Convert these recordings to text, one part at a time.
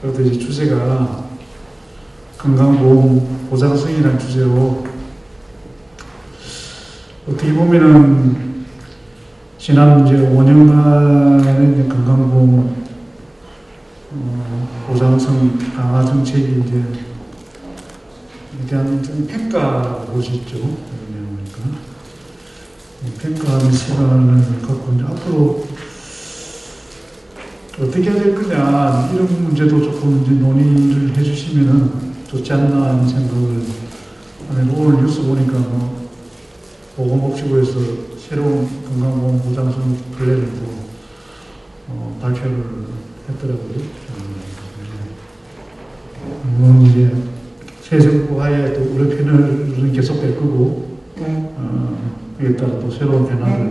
그것도 이제 주제가 건강보험 보장성이라는 주제로 어떻게 보면은 지난 이제 5년간의 이제 건강보험 보장성 강화 정책이 이제 대한 평가라고 볼 수 있죠. 그러니까 평가하는 시간을 갖고 이제 앞으로 어떻게 해야 될 거냐 이런 문제도 조금 이제 논의를 해주시면은 좋지 않나 하는 생각을 하는. 오늘 뉴스 보니까 뭐 보건복지부에서 새로운 건강보험 보장성 플랜을 또 발표를 했더라고요. 물론 이제 새 정부 하에 또 의료 패널은 계속될 거고 그에 따라 또 새로운 변화를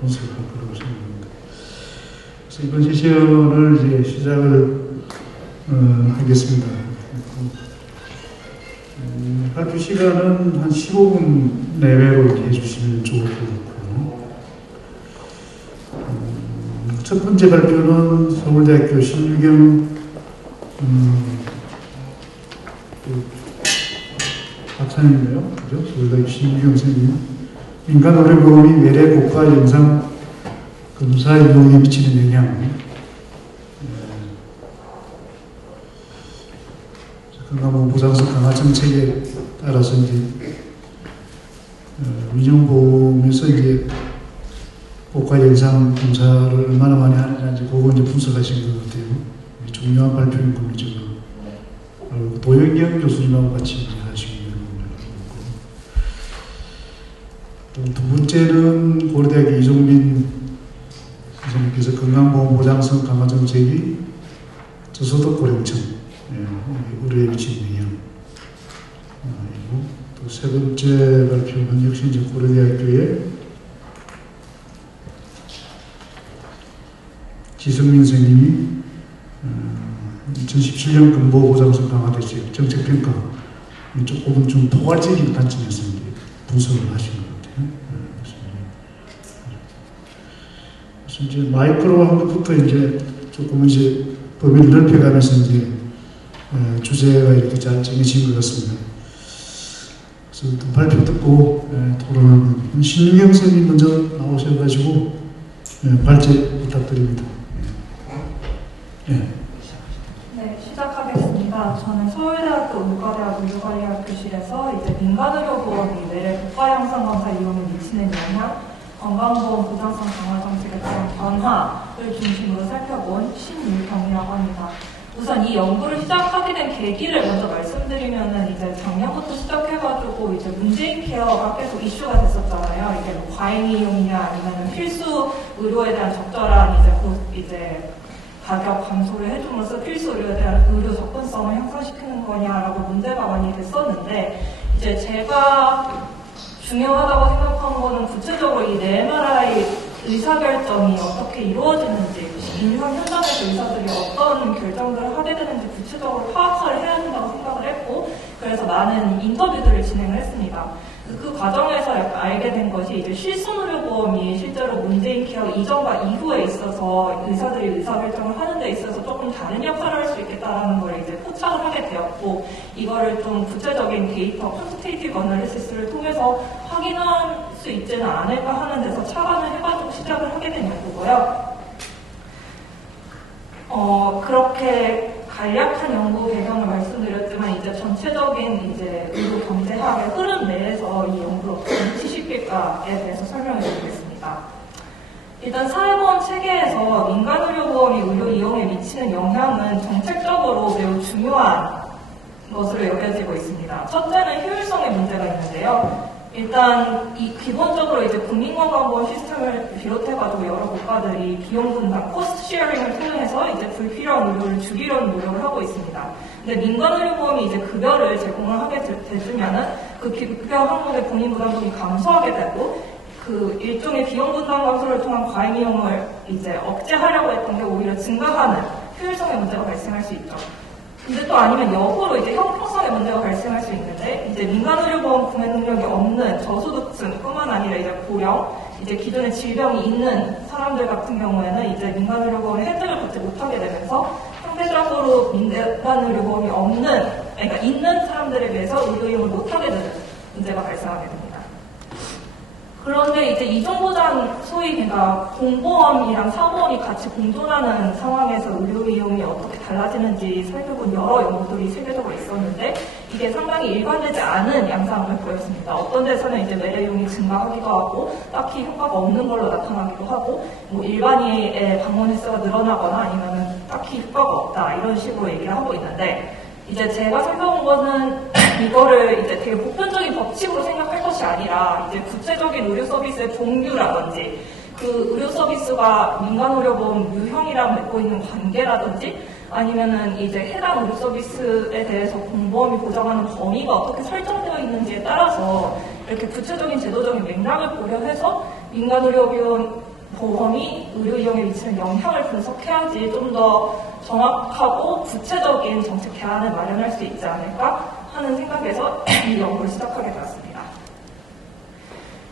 분석할 거라고 생각합니다. 그래서 이번 세션을 이제 시작을 하겠습니다. 발표 시간은 한 15분 내외로 해주시면 좋을 것 같고요. 첫 번째 발표는 서울대학교 신유경 박사님이에요. 그죠? 서울대학교 신유경 선생님. 민간의료보험이 외래 고가 영상 검사 이용에 미치는 영향. 건강보험 보장성 강화 정책에 따라서 이제 민영보험에서 이제 고가 영상 검사를 얼마나 많이 하느냐 이제 그거 이제 분석하신 것 같아요. 중요한 발표인 겁니다. 도영경 교수님하고 같이 이제 하시고 있는 두 번째는 고려대학교 이종민 선생님께서 건강보험 보장성 강화 정책이 저소득 고령층 의료에 미치는 영향. 또 세 번째 발표는 역시 이제 고려대학교의 지성민 선생님이 2017년 근보보장성 강화 대책 정책평가 조금 좀 포괄적인 관점에서 분석을 하신 것 같아요. 그래서 이제 마이크로 한 것부터 이제 조금 이제 범위를 넓혀가면서 이제 주제가 이렇게 잘 정해진 것 같습니다. 그래서 발표 듣고 토론하는 신유경 선생님 먼저 나오셔가지고 발제 부탁드립니다. 네, 시작하겠습니다. 저는 서울대학교 의과대학 의료관리학교실에서 이제 민간의료보험이 외래 고가 영상 검사 이용에 미치는 영향, 건강보험 보장성 강화 정책에 따른 변화를 중심으로 살펴본 신유경이라고 합니다. 우선 이 연구를 시작하게 된 계기를 먼저 말씀드리면은 이제 작년부터 시작해가지고 이제 문재인 케어가 계속 이슈가 됐었잖아요. 이게 뭐 과잉 이용이냐 아니면 필수 의료에 대한 적절한 이제 가격 감소를 해줌으로써 필수 의료에 대한 의료 접근성을 향상시키는 거냐라고 문제가 많이 됐었는데 이제 제가 중요하다고 생각한 거는 구체적으로 이 MRI 의사결정이 어떻게 이루어지는지 임상 현장에서 의사들이 어떤 결정들을 하게 되는지 구체적으로 파악을 해야 된다고 생각을 했고 그래서 많은 인터뷰들을 진행을 했습니다. 그 과정에서 약간 알게 된 것이 이제 실손의료보험이 실제로 문재인 케어 이전과 이후에 있어서 의사들이 의사결정을 하는 데 있어서 조금 다른 역할을 할 수 있겠다라는 걸 이제 포착을 하게 되었고 이거를 좀 구체적인 데이터, 퀀티테이티브 어널리시스를 통해서 확인할 수 있지는 않을까 하는 데서 차관을 해가지고 시작을 하게 된 연구고요. 그렇게 간략한 연구 배경을 말씀드렸지만 이제 전체적인 이제 의료 경제학의 흐름 내에서 이 연구를 어떻게 이해시킬까에 대해서 설명을 드리겠습니다. 일단 사회보험 체계에서 민간의료보험이 의료 이용에 미치는 영향은 정책적으로 매우 중요한 것으로 여겨지고 있습니다. 첫째는 효율성의 문제가 있는데요. 일단 기본적으로 이제 국민건강보험 시스템을 비롯해가지고 여러 국가들이 비용 분담, 코스트 쉐어링을 통해서 이제 불필요한 의료를 줄이려는 노력을 하고 있습니다. 근데 민간의료보험이 이제 급여를 제공을 하게 되면은 그 급여 항목의 본인 부담금이 감소하게 되고 그 일종의 비용 분담 감소를 통한 과잉 이용을 이제 억제하려고 했던 게 오히려 증가하는 효율성의 문제가 발생할 수 있죠. 근데 또 아니면 역으로 이제 형평성의 문제가 발생할 수 있는데 이제 민간의료보험 구매 능력이 없는 저소득층뿐만 아니라 이제 고령, 이제 기존에 질병이 있는 사람들 같은 경우에는 이제 민간의료보험의 혜택을 받지 못하게 되면서 상대적으로 민간의료보험이 없는, 그러니까 있는 사람들에 비해서 의료 이용을 못하게 되는 문제가 발생하게 됩니다. 그런데 이제 이종보장 소위 그러니까 공보험이랑 사보험이 같이 공존하는 상황에서 의료 이용이 어떻게 달라지는지 살펴본 여러 연구들이 세계적으로 있었는데 이게 상당히 일관되지 않은 양상을 보였습니다. 어떤 데서는 이제 외래 이용이 증가하기도 하고 딱히 효과가 없는 걸로 나타나기도 하고 뭐 일반인의 방문 횟수가 늘어나거나 아니면은 딱히 효과가 없다 이런 식으로 얘기를 하고 있는데 이제 제가 살펴본 거는 이거를 이제 되게 보편적인 법칙으로 생각할 것이 아니라 이제 구체적인 의료 서비스의 종류라든지 그 의료 서비스가 민간의료보험 유형이랑 맺고 있는 관계라든지 아니면은 이제 해당 의료 서비스에 대해서 공보험이 보장하는 범위가 어떻게 설정되어 있는지에 따라서 이렇게 구체적인 제도적인 맥락을 고려해서 민간의료보험이 의료 이용에 미치는 영향을 분석해야지 좀 더 정확하고 구체적인 정책 대안을 마련할 수 있지 않을까 하는 생각에서 이 연구를 시작하게 되었습니다.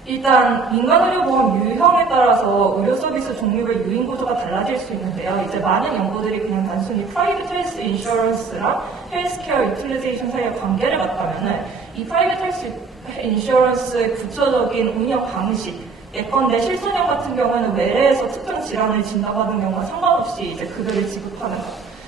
일단 민간의료보험 유형에 따라서 의료 서비스 종류별 유인 구조가 달라질 수 있는데요. 이제 많은 연구들이 그냥 단순히 Private Health Insurance랑 Healthcare Utilization 사이의 관계를 봤다면은 이 Private Health Insurance의 구체적인 운영 방식 예컨대 실손형 같은 경우에는 외래에서 특정 질환을 진단받은 경우와 상관없이 이제 급여를 지급하는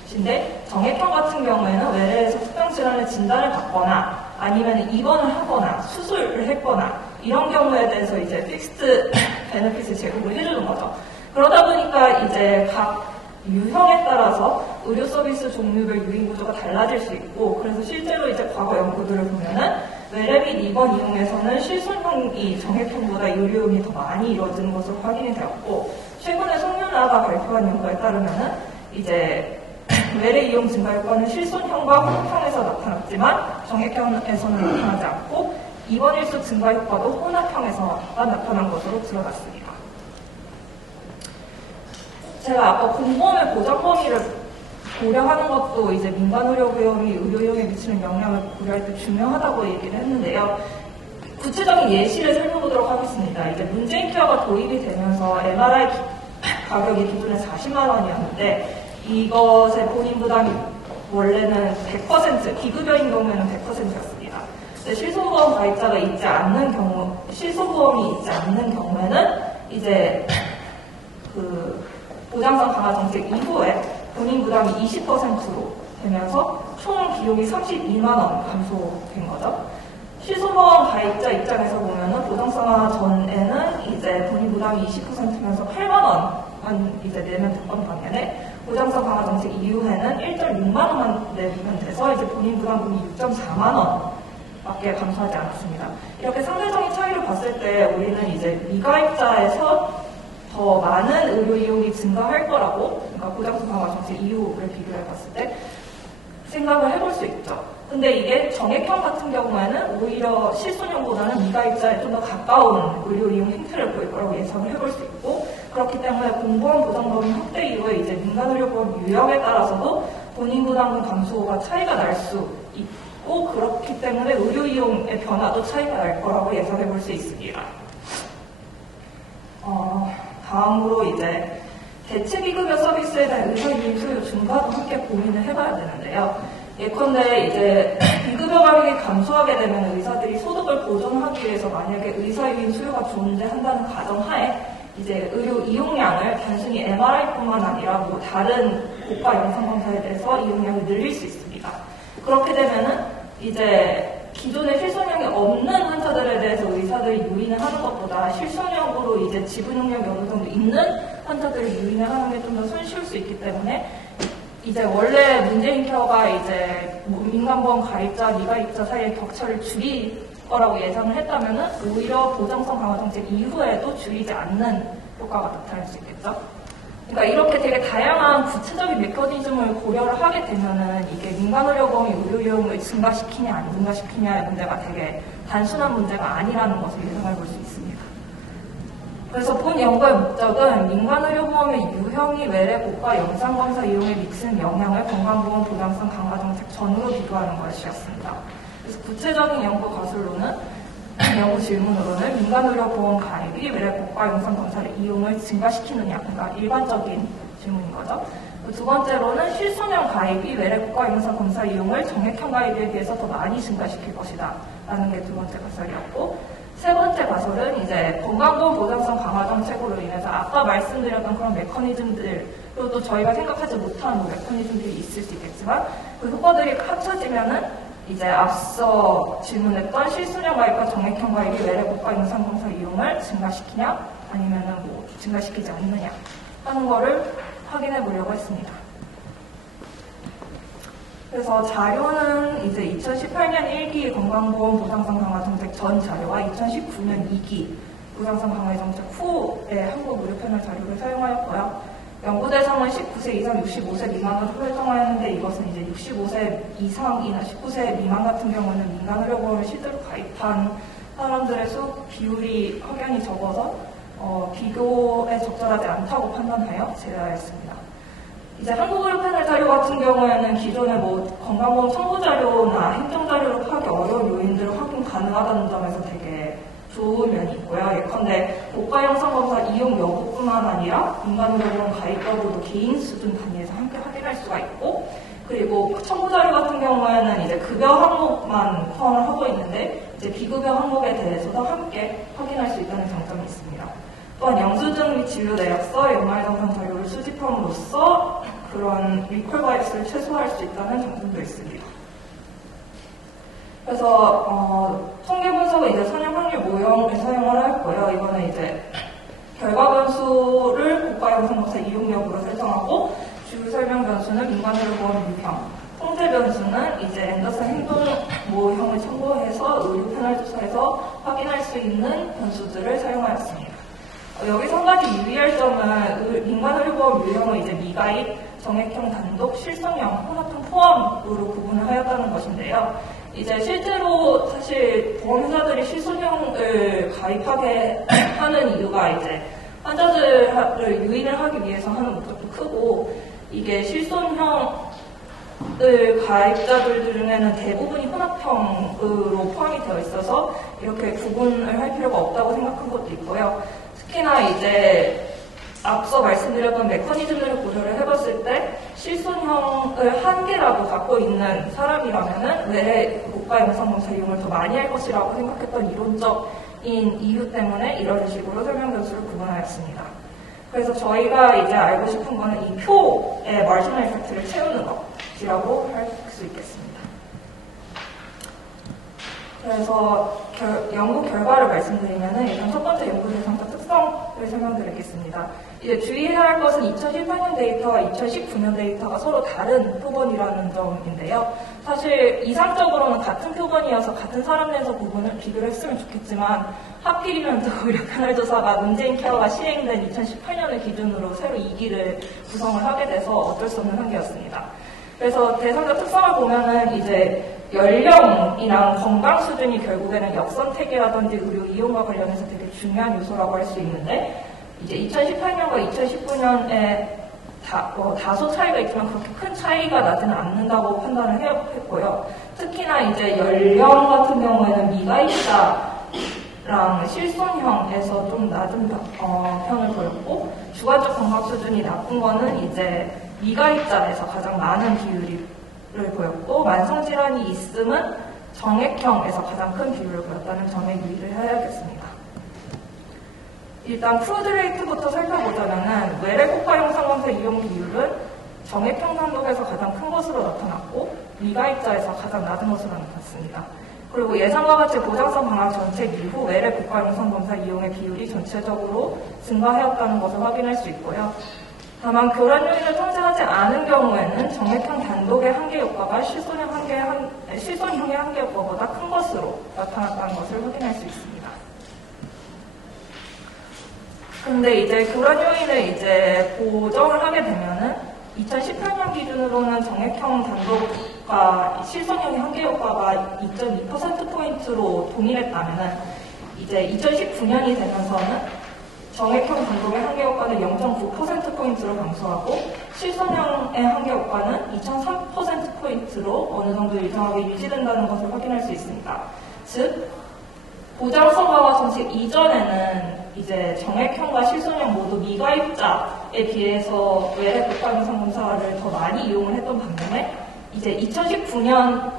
것인데 정액형 같은 경우에는 외래에서 특정 질환의 진단을 받거나 아니면 입원을 하거나 수술을 했거나 이런 경우에 대해서 이제 픽스드 베네핏을 제공을 해주는 거죠. 그러다 보니까 이제 각 유형에 따라서 의료 서비스 종류별 유인 구조가 달라질 수 있고 그래서 실제로 이제 과거 연구들을 보면은 외래 및 입원 이용에서는 실손형이 정액형보다 의료용이 더 많이 이루어지는 것으로 확인이 되었고 최근에 송윤아가 발표한 연구에 따르면은 이제 외래 이용 증가 효과는 실손형과 혼합형에서 나타났지만 정액형에서는 나타나지 않고 입원 일수 증가 효과도 혼합형에서만 나타난 것으로 드러났습니다. 제가 아까 공보험의 보장 범위를 고려하는 것도 이제 민간의료보험이 의료이용에 미치는 영향을 고려할 때 중요하다고 얘기를 했는데요. 구체적인 예시를 살펴보도록 하겠습니다. 이제 문재인 케어가 도입이 되면서 MRI 가격이 기존에 40만 원이었는데 이것의 본인 부담이 원래는 100%, 기급여인 경우에는 100%였습니다. 실손보험 가입자가 있지 않는 경우, 실손보험이 있지 않는 경우에는 이제 그 보장성 강화 정책 이후에 본인 부담이 20%로 되면서 총 비용이 32만 원 감소된 거죠. 실손보험 가입자 입장에서 보면은 보장성 강화 전에는 이제 본인 부담이 20%면서 8만 원만 이제 내면 됐던 반면에 보장성 강화 정책 이후에는 1.6만 원만 내면 돼서 이제 본인 부담금이 6.4만 원밖에 감소하지 않았습니다. 이렇게 상대적인 차이를 봤을 때 우리는 이제 미가입자에서 더 많은 의료 이용이 증가할 거라고, 그러니까 보장성 강화 정책 이후를 비교해 봤을 때 생각을 해볼 수 있죠. 근데 이게 정액형 같은 경우에는 오히려 실손형보다는 미가입자에 좀 더 가까운 의료 이용 행태를 보일 거라고 예상을 해볼 수 있고, 그렇기 때문에 공보험 보장범위 확대 이후에 이제 민간의료보험 유형에 따라서도 본인 부담금 감소가 차이가 날 수 있고, 그렇기 때문에 의료 이용의 변화도 차이가 날 거라고 예상해 볼 수 있습니다. 다음으로 이제 대체기급여 서비스에 대한 의사유인 수요 증가도 함께 고민을 해봐야 되는데요. 예컨대 이제 비급여 가격이 감소하게 되면 의사들이 소득을 보존하기 위해서 만약에 의사유인 수요가 존재한다는 가정하에 이제 의료 이용량을 단순히 MRI뿐만 아니라 뭐 다른 고가 영상검사에 대해서 이용량을 늘릴 수 있습니다. 그렇게 되면은 이제 기존에 실손형이 없는 환자들에 대해서 의사들이 유인을 하는 것보다 실손형으로 이제 지분 능력이 어느 정도 있는 환자들을 유인을 하는 게 좀 더 손쉬울 수 있기 때문에 이제 원래 문재인 케어가 이제 민간보험 가입자, 미가입자 사이의 격차를 줄일 거라고 예상을 했다면은 오히려 보장성 강화 정책 이후에도 줄이지 않는 효과가 나타날 수 있겠죠. 그러니까 이렇게 되게 다양한 구체적인 메커니즘을 고려를 하게 되면은 이게 민간의료보험이 의료이용을 증가시키냐 안 증가시키냐의 문제가 되게 단순한 문제가 아니라는 것을 예상해 볼 수 있습니다. 그래서 본 연구의 목적은 민간의료보험의 유형이 외래 고가 영상검사 이용에 미치는 영향을 건강보험 보장성 강화 정책 전후로 비교하는 것이었습니다. 그래서 구체적인 연구 거슬로는 연구 질문으로는 민간의료보험 가입이 외래 고가 영상검사의 이용을 증가시키느냐, 그러니까 일반적인 질문인 거죠. 두 번째로는 실손형 가입이 외래 국가영상검사 이용을 정액형 가입에 비해서 더 많이 증가시킬 것이다 라는 게 두 번째 가설이었고, 세 번째 가설은 이제 건강보험 보장성 강화 정책으로 인해서 아까 말씀드렸던 그런 메커니즘들, 그리고 또 저희가 생각하지 못한 메커니즘들이 있을 수 있겠지만 그 효과들이 합쳐지면은 이제 앞서 질문했던 실손형 가입과 정액형 가입이 외래 국가 영상검사 이용을 증가시키냐 아니면은 뭐 증가시키지 않느냐 하는 거를 확인해 보려고 했습니다. 그래서 자료는 이제 2018년 1기 건강보험 보장성 강화 정책 전 자료와 2019년 2기 보장성 강화 정책 후의 한국 의료 패널 자료를 사용하였고요. 연구 대상은 19세 이상 65세 미만으로 설정하였는데, 이것은 이제 65세 이상이나 19세 미만 같은 경우는 민간 의료보험을 실제로 가입한 사람들의 수 비율이 확연히 적어서 비교에 적절하지 않다고 판단하여 제외하였습니다. 이제 한국의료 패널 자료 같은 경우에는 기존의 뭐 건강보험 청구 자료나 행정 자료로 하기 어려운 요인들을 확인 가능하다는 점에서 되게 좋은 면이 있고요. 예컨대 고가 영상 검사 이용 여부뿐만 아니라 민간의료보험 가입 여부도 개인 수준 단위에서 함께 확인할 수가 있고, 그리고 청구 자료 같은 경우에는 이제 급여 항목만 포함을 하고 있는데 이제 비급여 항목에 대해서도 함께 확인할 수 있다는 장점이 있습니다. 또한 영수증 및 진료 내역서, 연말정산 자료를 수집함으로써 그런 리콜 바이스를 최소화할 수 있다는 장점도 있습니다. 그래서 통계 분석은 이제 선형 확률 모형을 사용을 했고요. 이거는 이제 결과 변수를 고가 영상검사 이용 여부로 설정하고, 주요 설명 변수는 민간의료보험 유형, 통제 변수는 이제 앤더슨 행동 모형을 참고해서 의료 패널 조사에서 확인할 수 있는 변수들을 사용하였습니다. 여기서 한 가지 유의할 점은 민간의료보험 유형을 이제 미가입, 정액형 단독, 실손형, 혼합형 포함으로 구분을 하였다는 것인데요. 이제 실제로 사실 보험회사들이 실손형을 가입하게 하는 이유가 이제 환자들을 유인을 하기 위해서 하는 목적도 크고, 이게 실손형을 가입자들 중에는 대부분이 혼합형으로 포함이 되어 있어서 이렇게 구분을 할 필요가 없다고 생각한 것도 있고요. 특히나 이제 앞서 말씀드렸던 메커니즘들을 고려를 해봤을 때 실손형을 한 개라도 갖고 있는 사람이라면은 왜 고가 영상검사 이용을 더 많이 할 것이라고 생각했던 이론적인 이유 때문에 이런 식으로 설명 변수를 구분하였습니다. 그래서 저희가 이제 알고 싶은 거는 이 표의 마지널 이펙트를 채우는 것이라고 할 수 있겠습니다. 그래서 연구 결과를 말씀드리면은 일단 첫 번째 연구 대상자 특성을 설명드리겠습니다. 이제 주의해야 할 것은 2018년 데이터와 2019년 데이터가 서로 다른 표본이라는 점인데요. 사실 이상적으로는 같은 표본이어서 같은 사람 내에서 비교를 했으면 좋겠지만, 하필이면 또 의료 패널 조사가 문재인 케어가 시행된 2018년을 기준으로 새로 2기를 구성을 하게 돼서 어쩔 수 없는 한계였습니다. 그래서 대상자 특성을 보면은 이제 연령이랑 건강 수준이 결국에는 역선택이라든지 의료 이용과 관련해서 되게 중요한 요소라고 할 수 있는데, 이제 2018년과 2019년에 다소 차이가 있지만 그렇게 큰 차이가 나지는 않는다고 판단을 했고요. 특히나 이제 연령 같은 경우에는 미가입자랑 실손형에서 좀 낮은 편을 보였고, 주관적 건강 수준이 나쁜 거는 이제 미가입자에서 가장 많은 비율을 보였고, 만성질환이 있음은 정액형에서 가장 큰 비율을 보였다는 점에 유의를 해야겠습니다. 일단 프로드 레이트부터 살펴보자면은 외래 고가 영상검사 이용 비율은 정액형 단독에서 가장 큰 것으로 나타났고, 미가입자에서 가장 낮은 것으로 나타났습니다. 그리고 예상과 같이 보장성 강화 정책 이후 외래 고가 영상검사 이용의 비율이 전체적으로 증가하였다는 것을 확인할 수 있고요. 다만 교란 요인을 통제하지 않은 경우에는 정액형 단독의 한계 효과가 실손형의 한계 효과보다 큰 것으로 나타났다는 것을 확인할 수 있습니다. 근데 이제 교란 요인을 이제 보정을 하게 되면은 2018년 기준으로는 정액형 단독과 실손형의 한계 효과가 2.2%포인트로 동일했다면은 이제 2019년이 되면서는 정액형 단독의 한계 효과는 0.9%포인트로 감소하고, 실손형의 한계 효과는 2.3%포인트로 어느 정도 일정하게 유지된다는 것을 확인할 수 있습니다. 즉, 보장성 강화 정책 이전에는 이제 정액형과 실손형 모두 미가입자에 비해서 외래 국가영상검사를 더 많이 이용을 했던 반면에 이제 2019년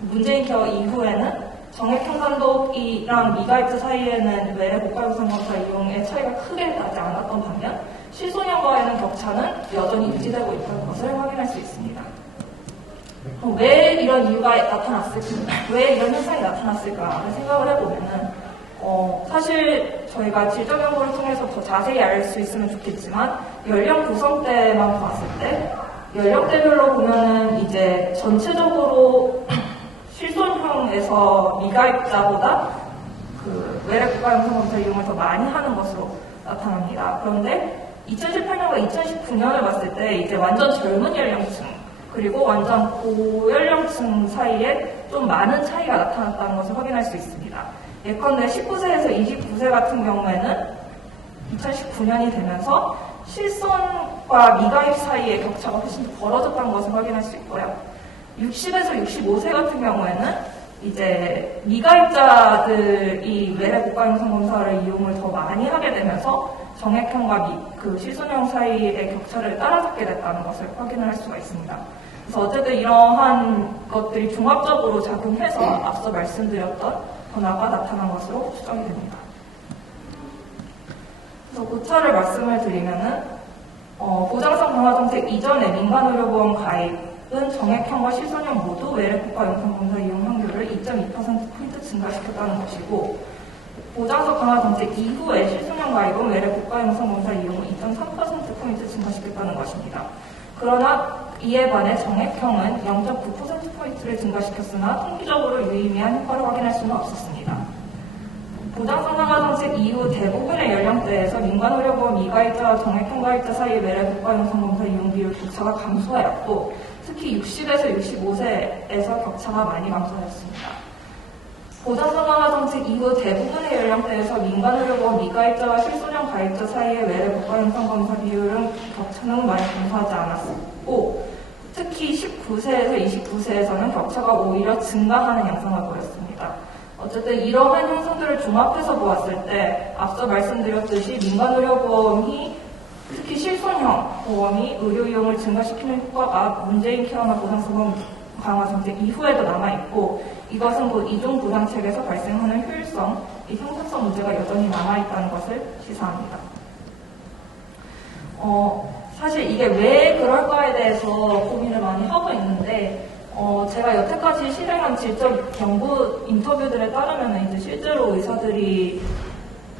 문재인 케어 이후에는 정액형 단독이랑 미가입자 사이에는 외래 국가영상검사 이용의 차이가 크게 나지 않았던 반면 실손형과에는 격차는 여전히 유지되고 있다는 것을 확인할 수 있습니다. 왜 이런 이유가 나타났을까? 왜 이런 현상이 나타났을까를 생각을 해보면은 사실 저희가 질적 연구를 통해서 더 자세히 알 수 있으면 좋겠지만 연령 구성대만 봤을 때 연령대별로 보면은 이제 전체적으로 실손형에서 미가입자보다 그 외래 국가영상검사 이용을 더 많이 하는 것으로 나타납니다. 그런데 2018년과 2019년을 봤을 때 이제 완전 젊은 연령층 그리고 완전 고연령층 사이에 좀 많은 차이가 나타났다는 것을 확인할 수 있습니다. 예컨대 19세에서 29세 같은 경우에는 2019년이 되면서 실손과 미가입 사이의 격차가 훨씬 더 벌어졌다는 것을 확인할 수 있고요. 60에서 65세 같은 경우에는 이제 미가입자들이 외래 국가영상검사를 이용을 더 많이 하게 되면서 정액형과 그 실손형 사이의 격차를 따라잡게 됐다는 것을 확인을 할 수가 있습니다. 그래서 어쨌든 이러한 것들이 종합적으로 작용해서 앞서 말씀드렸던 변화가 나타난 것으로 추정이 됩니다. 그래서 고차를 말씀을 드리면은 보장성 강화 정책 이전에 민간의료보험 가입은 정액형과 실손형 모두 외래 국가영상검사 이용 확률을 2.2%포인트 증가시켰다는 것이고 보장성 강화 정책 이후에 실손형 가입은 외래 국가영상검사 이용을 2.3%포인트 증가시켰다는 것입니다. 그러나 이에 반해 정액형은 0.9%포인트를 증가시켰으나 통계적으로 유의미한 효과를 확인할 수는 없었습니다. 보장성 강화 정책 이후 대부분의 연령대에서 민간의료보험 미가입자와 정액형 가입자 사이의 외래 국가영상검사 이용 비율 격차가 감소하였고 특히 60에서 65세에서 격차가 많이 감소하였습니다. 보장성 강화 정책 이후 대부분의 연령대에서 민간의료보험 미가입자와 실손형 가입자 사이의 외래 국가영상검사 비율은 격차는 많이 감소하지 않았고 특히 19세에서 29세에서는 격차가 오히려 증가하는 양상을 보였습니다. 어쨌든 이러한 현상들을 종합해서 보았을 때 앞서 말씀드렸듯이 민간의료보험이 특히 실손형 보험이 의료 이용을 증가시키는 효과가 문재인 케어나 보장성 강화 정책 이후에도 남아있고 이것은 곧 이중 보장책에서 발생하는 효율성, 이 형평성 문제가 여전히 남아있다는 것을 시사합니다. 사실 이게 왜 그럴까에 대해서 고민을 많이 하고 있는데 제가 여태까지 실행한 질적 연구 인터뷰들에 따르면 이제 실제로 의사들이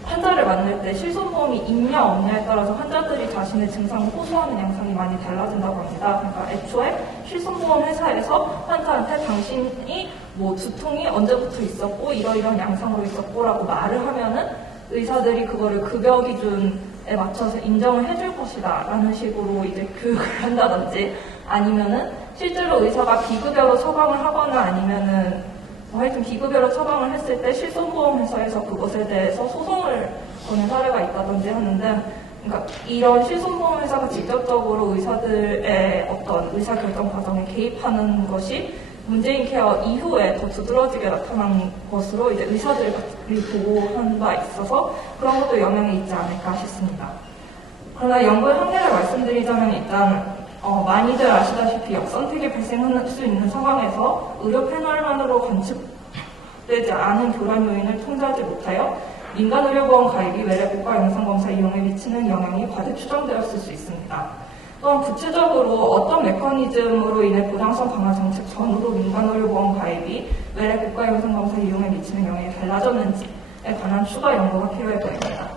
환자를 만날 때 실손보험이 있냐 없냐에 따라서 환자들이 자신의 증상을 호소하는 양상이 많이 달라진다고 합니다. 그러니까 애초에 실손보험 회사에서 환자한테 당신이 뭐 두통이 언제부터 있었고 이러이런 양상으로 있었고라고 말을 하면은 의사들이 그거를 급여 기준에 맞춰서 인정을 해줄 것이다 라는 식으로 이제 교육을 한다든지 아니면은 실제로 의사가 비급여로 처방을 하거나 아니면은 하여튼 비급여로 처방을 했을 때 실손보험회사에서 그것에 대해서 소송을 거는 사례가 있다든지 하는데 그러니까 이런 실손보험회사가 직접적으로 의사들의 어떤 의사결정 과정에 개입하는 것이 문재인 케어 이후에 더 두드러지게 나타난 것으로 이제 의사들이 보고한 바 있어서 그런 것도 영향이 있지 않을까 싶습니다. 그러나 연구의 한계를 말씀드리자면 일단 많이들 아시다시피 역선택이 발생할 수 있는 상황에서 의료 패널만으로 관측되지 않은 교란 요인을 통제하지 못하여 민간의료보험 가입이 외래 국가영상검사 이용에 미치는 영향이 과대 추정되었을 수 있습니다. 또한 구체적으로 어떤 메커니즘으로 인해 보장성 강화 정책 전후로 민간의료보험 가입이 외래 국가영상검사 이용에 미치는 영향이 달라졌는지에 관한 추가 연구가 필요해 보입니다.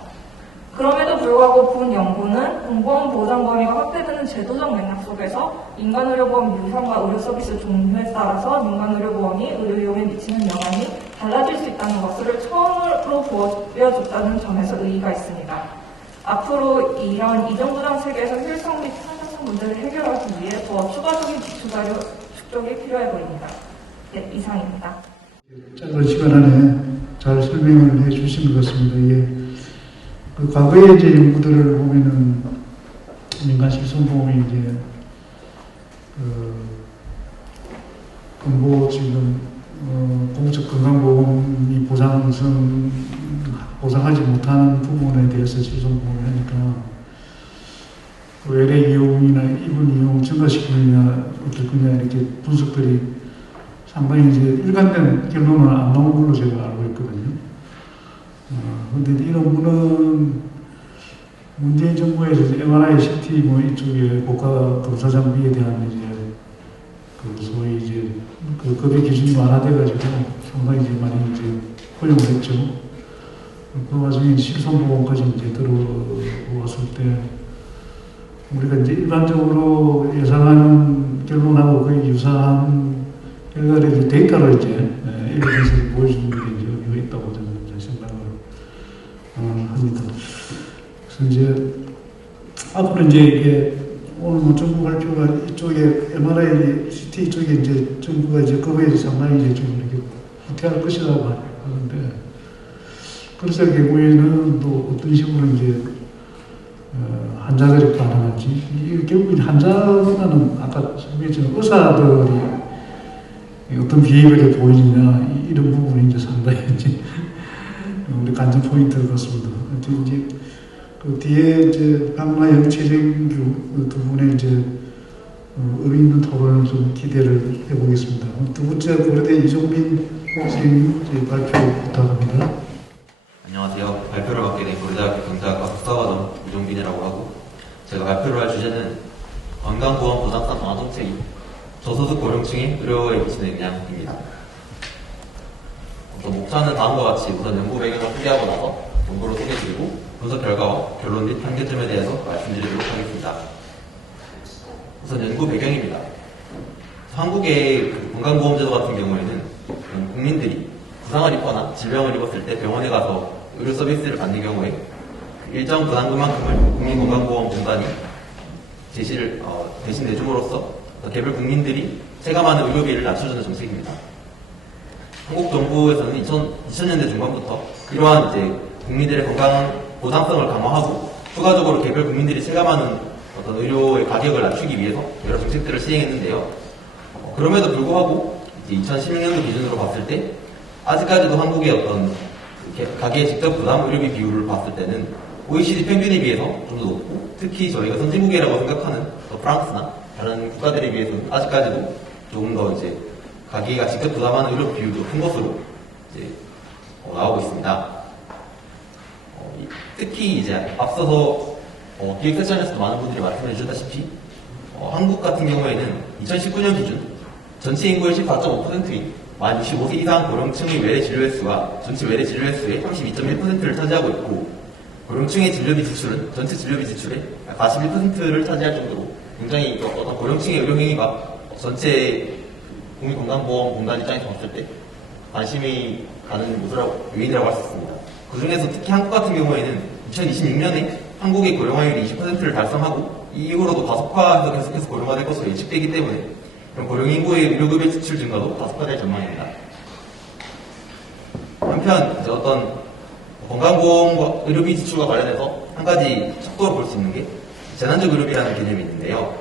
그럼에도 불구하고 본 연구는 공보험 보장 범위가 확대되는 제도적 맥락 속에서 민간의료보험 유형과 의료서비스 종류에 따라서 민간의료보험이 의료이용에 미치는 영향이 달라질 수 있다는 것을 처음으로 보여줬다는 점에서 의의가 있습니다. 앞으로 이런 이정부장 세계에서 효율성 및 상대성 문제를 해결하기 위해 더 추가적인 기초자료 축적이 필요해 보입니다. 네, 이상입니다. 짧은 시간 안에 잘 설명을 해주신 것 같습니다. 예. 그 과거의 이제 연구들을 보면은 민간 실손보험이 이제 근보 지금 공적 건강보험이 보상하지 못하는 부분에 대해서 실손보험을 하니까 외래 이용이나 입원 이용 증가시키느냐 어떨 거냐 이렇게 분석들이 상당히 이제 일관된 결론은 안 나온 걸로 제가 알고 있거든요. 근데 이런 부분은 문재인 정부에서 MRI, CT 뭐 이쪽에 고가 검사 장비에 대한 이제 그 소위 이제 그 급여 기준이 완화돼가지고 상당히 이제 많이 이제 허용을 했죠. 그 와중에 실손보험까지 이제 들어왔을 때 우리가 이제 일반적으로 예상하는 결론하고 거의 유사한 결과를 이제 데이터로 이제 에비던스를 보여주는 게 이제 의미가 있다고 저는 이제 생각을 합니다. 그래서 이제 앞으로 이제 이게 오늘 뭐 정부 발표가 이쪽에 MRI, CT 쪽에 이제 정부가 이제 그거에 상당히 이제 좀 이렇게 후퇴할 것이라고 하는데 그랬을 경우에는 또 어떤 식으로 이제 환자들이 반응할지 이게 결국 환자보다는 아까 소개했지만 의사들이 어떤 비해를 보이느냐 이런 부분이 이제 상당히 이제 우리 관전 포인트 같습니다. 이제 그 뒤에 이제 강마영 최재규 두 분의 이제 의미 있는 토론을 좀 기대를 해보겠습니다. 두 번째 고려대 이종빈 선생님 발표 부탁합니다. 안녕하세요. 발표를 맡게 된 고려대학교 경제학과 석사과정 이종빈이라고 하고 제가 발표를 할 주제는 건강보험 보장성 강화 정책이 저소득 고령층의 의료에 미치는 영향입니다. 목차는 다음과 같이 우선 연구 배경을 소개하고 나서 정보를 소개드리고 분석 결과와 결론 및 한계점에 대해서 말씀드리도록 하겠습니다. 우선 연구 배경입니다. 한국의 건강보험제도 같은 경우에는 국민들이 부상을 입거나 질병을 입었을 때 병원에 가서 의료 서비스를 받는 경우에 일정 부담금만큼을 국민건강보험공단이 대신 내줌으로써 개별 국민들이 체감하는 의료비를 낮춰주는 정책입니다. 한국 정부에서는 2000년대 중반부터 이러한 이제 국민들의 건강 보장성을 강화하고 추가적으로 개별 국민들이 체감하는 어떤 의료의 가격을 낮추기 위해서 여러 정책들을 시행했는데요. 그럼에도 불구하고 2016년도 기준으로 봤을 때 아직까지도 한국의 어떤 가계 직접 부담 의료비 비율을 봤을 때는 OECD 평균에 비해서 좀 더 높고 특히 저희가 선진국이라고 생각하는 프랑스나 다른 국가들에 비해서는 아직까지도 조금 더 이제 가계가 직접 부담하는 의료 비율도 큰 것으로 이제 나오고 있습니다. 특히 이제 앞서서 기획 세션에서도 많은 분들이 말씀해 주셨다시피 한국 같은 경우에는 2019년 기준 전체 인구의 14.5%인 만 65세 이상 고령층의 외래 진료 횟수가 전체 외래 진료 횟수의 32.1%를 차지하고 있고 고령층의 진료비 지출은 전체 진료비 지출의 41%를 차지할 정도로 굉장히 어떤 고령층의 의료 행위가 전체 국민건강보험공단 입장에서 봤을 때 관심이 가는 요인이라고 할 수 있습니다. 그 중에서 특히 한국 같은 경우에는 2026년에 한국의 고령화율이 20%를 달성하고 이 이후로도 가속화해서 계속해서 고령화될 것으로 예측되기 때문에 그럼 고령인구의 의료급여 지출 증가도 가속화될 전망입니다. 한편 이제 어떤 건강보험과 의료비 지출과 관련해서 한 가지 척도로 볼 수 있는 게 재난적 의료비라는 개념이 있는데요.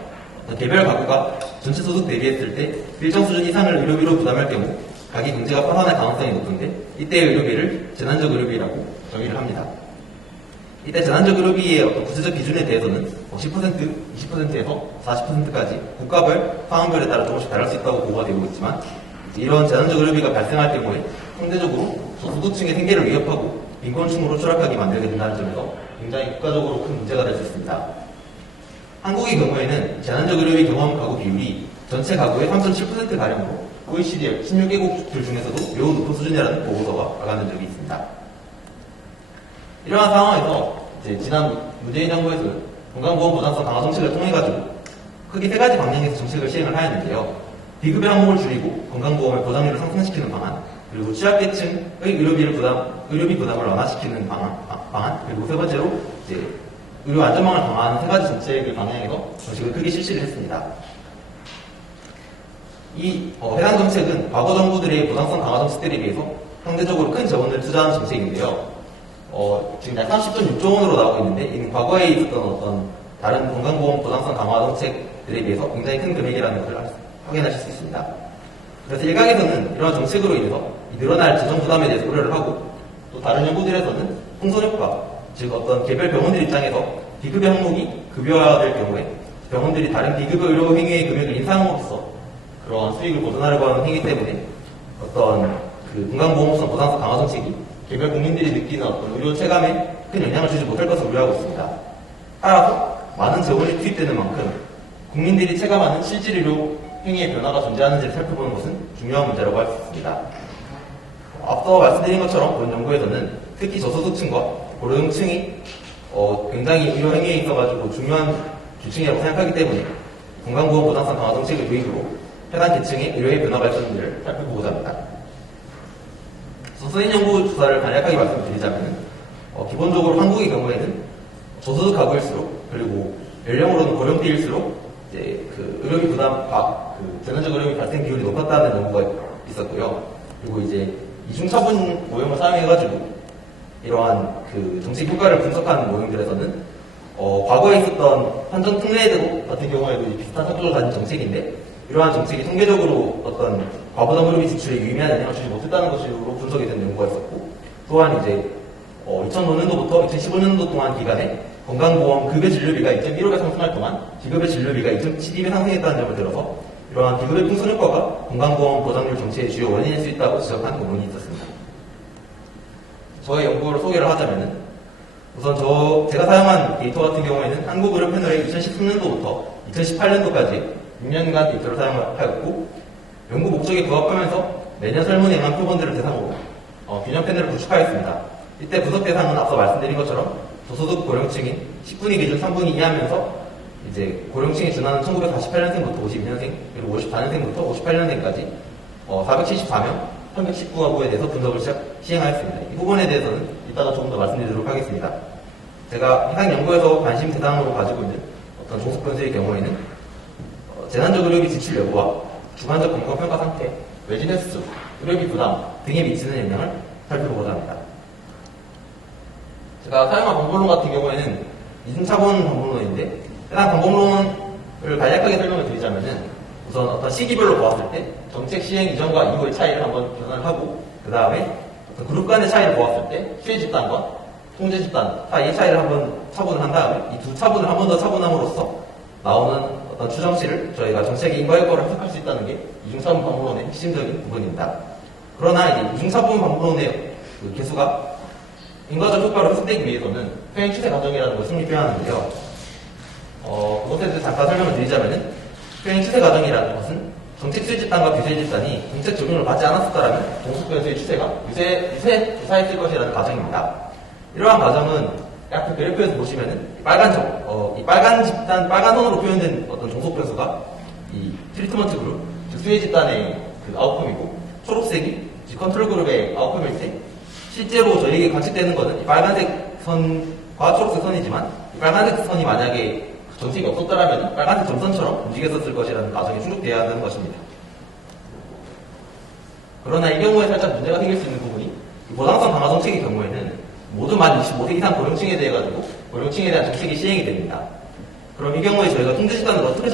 개별 가구가 전체 소득 대비했을 때 일정 수준 이상을 의료비로 부담할 경우 가계 경제가 파산할 가능성이 높은데 이때의 의료비를 재난적 의료비라고 정의를 합니다. 이때 재난적 의료비의 어떤 구체적 기준에 대해서는 10%, 20%에서 40%까지 국가별, 상황별에 따라 조금씩 다를 수 있다고 보고가 되고 있지만 이런 재난적 의료비가 발생할 경우에 상대적으로 저소득층의 생계를 위협하고 빈곤층으로 추락하게 만들게 된다는 점에서 굉장히 국가적으로 큰 문제가 될 수 있습니다. 한국의 경우에는 재난적 의료비 경험 가구 비율이 전체 가구의 3.7%가량으로 OECD 16개국들 중에서도 매우 높은 수준이라는 보고서가 발간된 적이 있습니다. 이러한 상황에서 이제 지난 문재인 정부에서 건강보험 보장성 강화 정책을 통해가지고 크게 세 가지 방향에서 정책을 시행을 하였는데요. 비급여 항목을 줄이고 건강보험의 보장률을 상승시키는 방안, 그리고 취약계층의 의료비 부담을 완화시키는 방안, 그리고 세 번째로 이제 의료 안전망을 강화하는 세 가지 정책을 방향해서 정책을 크게 실시를 했습니다. 이 해당 정책은 과거 정부들의 보장성 강화 정책들에 비해서 상대적으로 큰 자원을 투자하는 정책인데요. 지금 약 30.6조 원으로 나오고 있는데 이는 과거에 있었던 어떤 다른 건강보험 보장성 강화 정책들에 비해서 굉장히 큰 금액이라는 것을 확인하실 수 있습니다. 그래서 일각에서는 이러한 정책으로 인해서 이 늘어날 재정 부담에 대해서 우려를 하고, 또 다른 연구들에서는 풍선효과, 즉 어떤 개별 병원들 입장에서 비급여 항목이 급여화될 경우에 병원들이 다른 비급여 의료 행위의 금액을 인상함으로써 그러한 수익을 보존하려고 하는 행위 때문에 어떤 그 건강보험성 보상성 강화 정책이 개별 국민들이 느끼는 어떤 의료 체감에 큰 영향을 주지 못할 것을 우려하고 있습니다. 따라서 많은 재원이 투입되는 만큼 국민들이 체감하는 실질 의료 행위의 변화가 존재하는지를 살펴보는 것은 중요한 문제라고 할 수 있습니다. 앞서 말씀드린 것처럼 본 연구에서는 특히 저소득층과 고령층이 굉장히 의료 행위에 있어가지고 중요한 계층이라고 생각하기 때문에 건강보험 보장성 강화 정책의 도입으로 해당 계층의 의료의 변화 발전들을 살펴보고자 합니다. 선인 연구 조사를 간략하게 말씀드리자면 기본적으로 한국의 경우에는 저소득 가구일수록 그리고 연령으로는 고령대일수록 이제 그 의료비 부담, 재난적 의료비 발생 비율이 높았다는 연구가 있었고요. 그리고 이제 이중차분 모형을 사용해가지고 이러한 그 정책 효과를 분석하는 모형들에서는 과거에 있었던 환전 특례제도 같은 경우에도 비슷한 성격을 가진 정책인데 이러한 정책이 통계적으로 어떤 과부담 의료비 지출에 유의미한 영향을 주지 못했다는 것으로 분석이 된 연구가 있었고, 또한 이제 2005년도부터 2015년도 동안 기간에 건강보험 급여 진료비가 2.15배 상승할 동안 비급여 진료비가 2.72배 상승했다는 점을 들어서 이러한 비급여 풍선 효과가 건강보험 보장률 정체의 주요 원인일 수 있다고 지적한 논문이 있었습니다. 저의 연구를 소개를 하자면은 우선 제가 사용한 데이터 같은 경우에는 한국의료패널의 2013년도부터 2018년도까지 6년간 데이터를 사용하였고, 연구 목적에 부합하면서 매년 설문에만 표본들을 대상으로 균형 패널을 구축하였습니다. 이때 분석 대상은 앞서 말씀드린 것처럼 저소득 고령층인 10분위 기준 3분위 이하면서 이제 고령층에 준하는 1948년생부터 52년생, 그리고 54년생부터 58년생까지 474명, 319가구에 대해서 분석을 시행하였습니다. 이 부분에 대해서는 이따가 조금 더 말씀드리도록 하겠습니다. 제가 해당 연구에서 관심 대상으로 가지고 있는 어떤 종속 변수의 경우에는 재난적 의료비 지출 여부와 주관적 건강평가 상태, 외진 횟수, 의료비 부담 등에 미치는 영향을 살펴보고자 합니다. 제가 사용한 방법론 같은 경우에는 이중차분 방법론인데, 해당 방법론을 간략하게 설명을 드리자면은 우선 어떤 시기별로 보았을 때 정책 시행 이전과 이후의 차이를 한번 변환을 하고, 그 다음에 어떤 그룹 간의 차이를 보았을 때 수혜 집단과 통제 집단 사이의 차이를 한번 차분을 한 다음에 이 두 차분을 한 번 더 차분함으로써 나오는 어떤 추정치를 저희가 정책의 인과 효과를 해석할 수 있다는 게 이중차분 방법론의 핵심적인 부분입니다. 그러나 이제 이중차분 방법론의 그 개수가 인과적 효과를 해석되기 위해서는 평행 추세 과정이라는 것을 성립해야 하는데요. 그것에 대해서 잠깐 설명을 드리자면은 평행 추세 과정이라는 것은 정책 수혜 집단과 규제 집단이 정책 적용을 받지 않았었다면 종속 변수의 추세가 유사했을 것이라는 과정입니다. 이러한 과정은 약간 그래프에서 보시면은 이 빨간 집단, 빨간 선으로 표현된 어떤 종속 변수가 이 트리트먼트 그룹, 즉 수혜 집단의 그 아웃컴이고, 초록색이 즉 컨트롤 그룹의 아웃컴일 때 실제로 저희에게 관측되는 것은 이 빨간색 선과 초록색 선이지만 이 빨간색 선이 만약에 정책이 없었더라면 빨간색 점선처럼 움직였었을 것이라는 가정이 충족되어야 하는 것입니다. 그러나 이 경우에 살짝 문제가 생길 수 있는 부분이 보상성 강화 정책의 경우에는 모두 만 65세 이상 고령층에 대해 가지고 고령층에 대한 정책이 시행이 됩니다. 그럼 이 경우에 저희가 통제 집단을 어떻게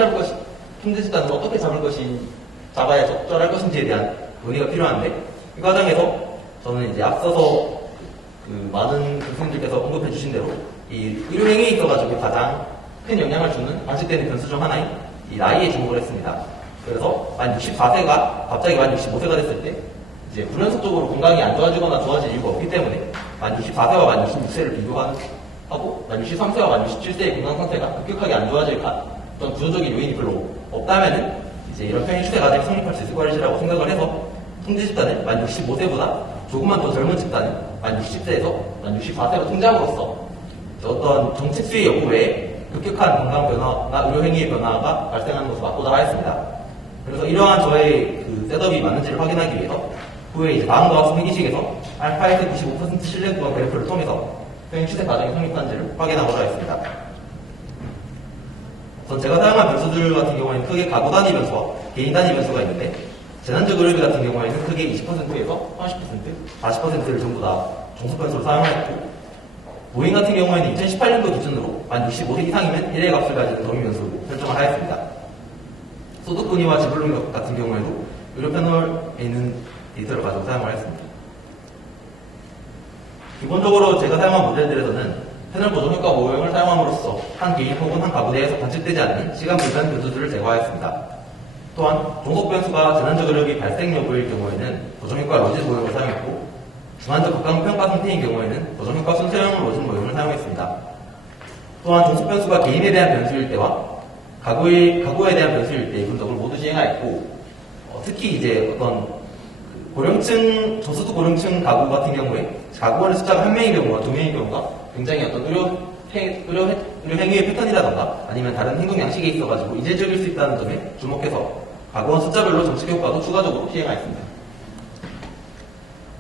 잡아야 적절할 것인지에 대한 논의가 필요한데, 이 과정에서 저는 이제 앞서서 그 많은 교수님들께서 언급해 주신 대로 이 의료행위에 있어가지고 가장 큰 영향을 주는 관측되는 변수 중 하나인 이 나이에 주목을 했습니다. 그래서 만 64세가 갑자기 만 65세가 됐을 때 이제 불연속적으로 건강이 안 좋아지거나 좋아질 이유가 없기 때문에 만 64세와 만 66세를 비교하고 만 63세와 만 67세의 건강 상태가 급격하게 안 좋아질 어떤 구조적인 요인이 별로 없다면은 이제 이런 평행 추세 과정이 성립할 수 있을 것이라고 생각을 해서 통제 집단을 만 65세보다 조금만 더 젊은 집단을 만 60세에서 만 64세로 통제함으로써 어떤 정책 수혜 여부 외에 급격한 건강 변화나 의료 행위의 변화가 발생하는 것을 막고자 하였습니다. 그래서 이러한 저의 그 셋업이 맞는지를 확인하기 위해서 후에 이제 다음과 같은 회기식에서 알파에서 95% 신뢰 구간 그래프를 통해서 평행 추세 과정이 성립한지를 확인하고자 했습니다. 우선 제가 사용한 변수들 같은 경우에는 크게 가구 단위 변수와 개인 단위 변수가 있는데, 재난적 의료비 같은 경우에는 크게 20%에서 30%, 40%를 전부 다 종속 변수로 사용하였고, 보잉 같은 경우에는 2018년도 기준으로 만 65세 이상이면 1의 값을 가지는 더미 변수로 설정을 하였습니다. 소득 분위와 지불능 같은 경우에도 의료 패널에 있는 데이터를 가지고 사용을 했습니다. 기본적으로 제가 사용한 모델들에서는 패널 보정 효과 모형을 사용함으로써 한 개인 혹은 한 가구 내에서 관측되지 않는 시간 불편 변수들을 제거하였습니다. 또한 종속 변수가 재난적 의료비 발생 여부일 경우에는 보정 효과 로짓 모형을 사용했고, 중환적 극강 평가 상태인 경우에는 보정 효과 순서형 로짓 모형을 사용했습니다. 또한 종속 변수가 개인에 대한 변수일 때와 가구에 대한 변수일 때의 분석을 모두 시행하였고, 특히 이제 어떤 고령층, 저소득 고령층 가구 같은 경우에 가구 안의 숫자가 한 명인 경우와 두 명인 경우가 굉장히 어떤 의료 행위의 패턴이라던가 아니면 다른 행동 양식에 있어가지고 이례적일 수 있다는 점에 주목해서 가구원 숫자별로 정책 효과도 추가적으로 시행하였습니다.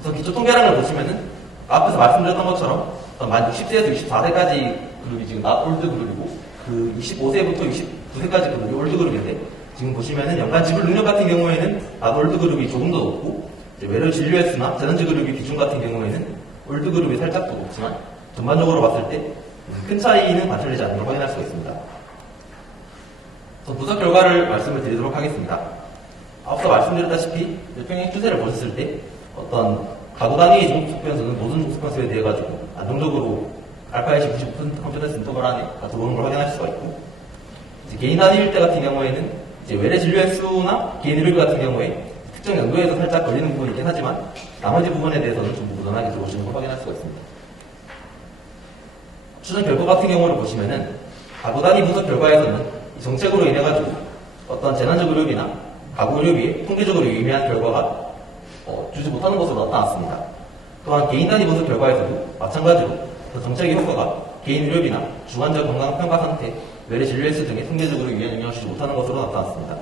그래서 기초 통계량을 보시면은 앞에서 말씀드렸던 것처럼 만 60세에서 64세까지 그룹이 지금 올드 그룹이고, 그 25세부터 29세까지 그룹이 올드 그룹인데, 지금 보시면은 연간 지불 능력 같은 경우에는 올드 그룹이 조금 더 높고, 외래 진료 횟수나 재난지 그룹이 기준 같은 경우에는 올드 그룹이 살짝 더 높지만, 전반적으로 봤을 때 큰 차이는 관찰되지 않는 걸 확인할 수가 있습니다. 분석 결과를 말씀을 드리도록 하겠습니다. 앞서 말씀드렸다시피 평행 추세를 보셨을 때 어떤 가구 단위의 종속 변수는 모든 종속 변수에 대해 가지고 안정적으로 알파이시 90% 컨피던스 인터벌 안에 다 들어오는 걸 확인할 수가 있고, 이제 개인 단위일 때 같은 경우에는 이제 외래 진료 횟수나 개인 의료비 같은 경우에 특정 연도에서 살짝 걸리는 부분이 있긴 하지만 나머지 부분에 대해서는 전부 무난하게 들어오시는 걸 확인할 수가 있습니다. 추정 결과 같은 경우를 보시면은 가구 단위 분석 결과에서는 이 정책으로 인해 가지고 어떤 재난적 의료비나 가구 의료비에 통계적으로 유의미한 결과가 주지 못하는 것으로 나타났습니다. 또한 개인 단위 분석 결과에서도 마찬가지로 그 정책의 효과가 개인 의료비나 주관적 건강 평가 상태, 외래 진료 횟수 등에 통계적으로 유의한 영향을 주지 못하는 것으로 나타났습니다.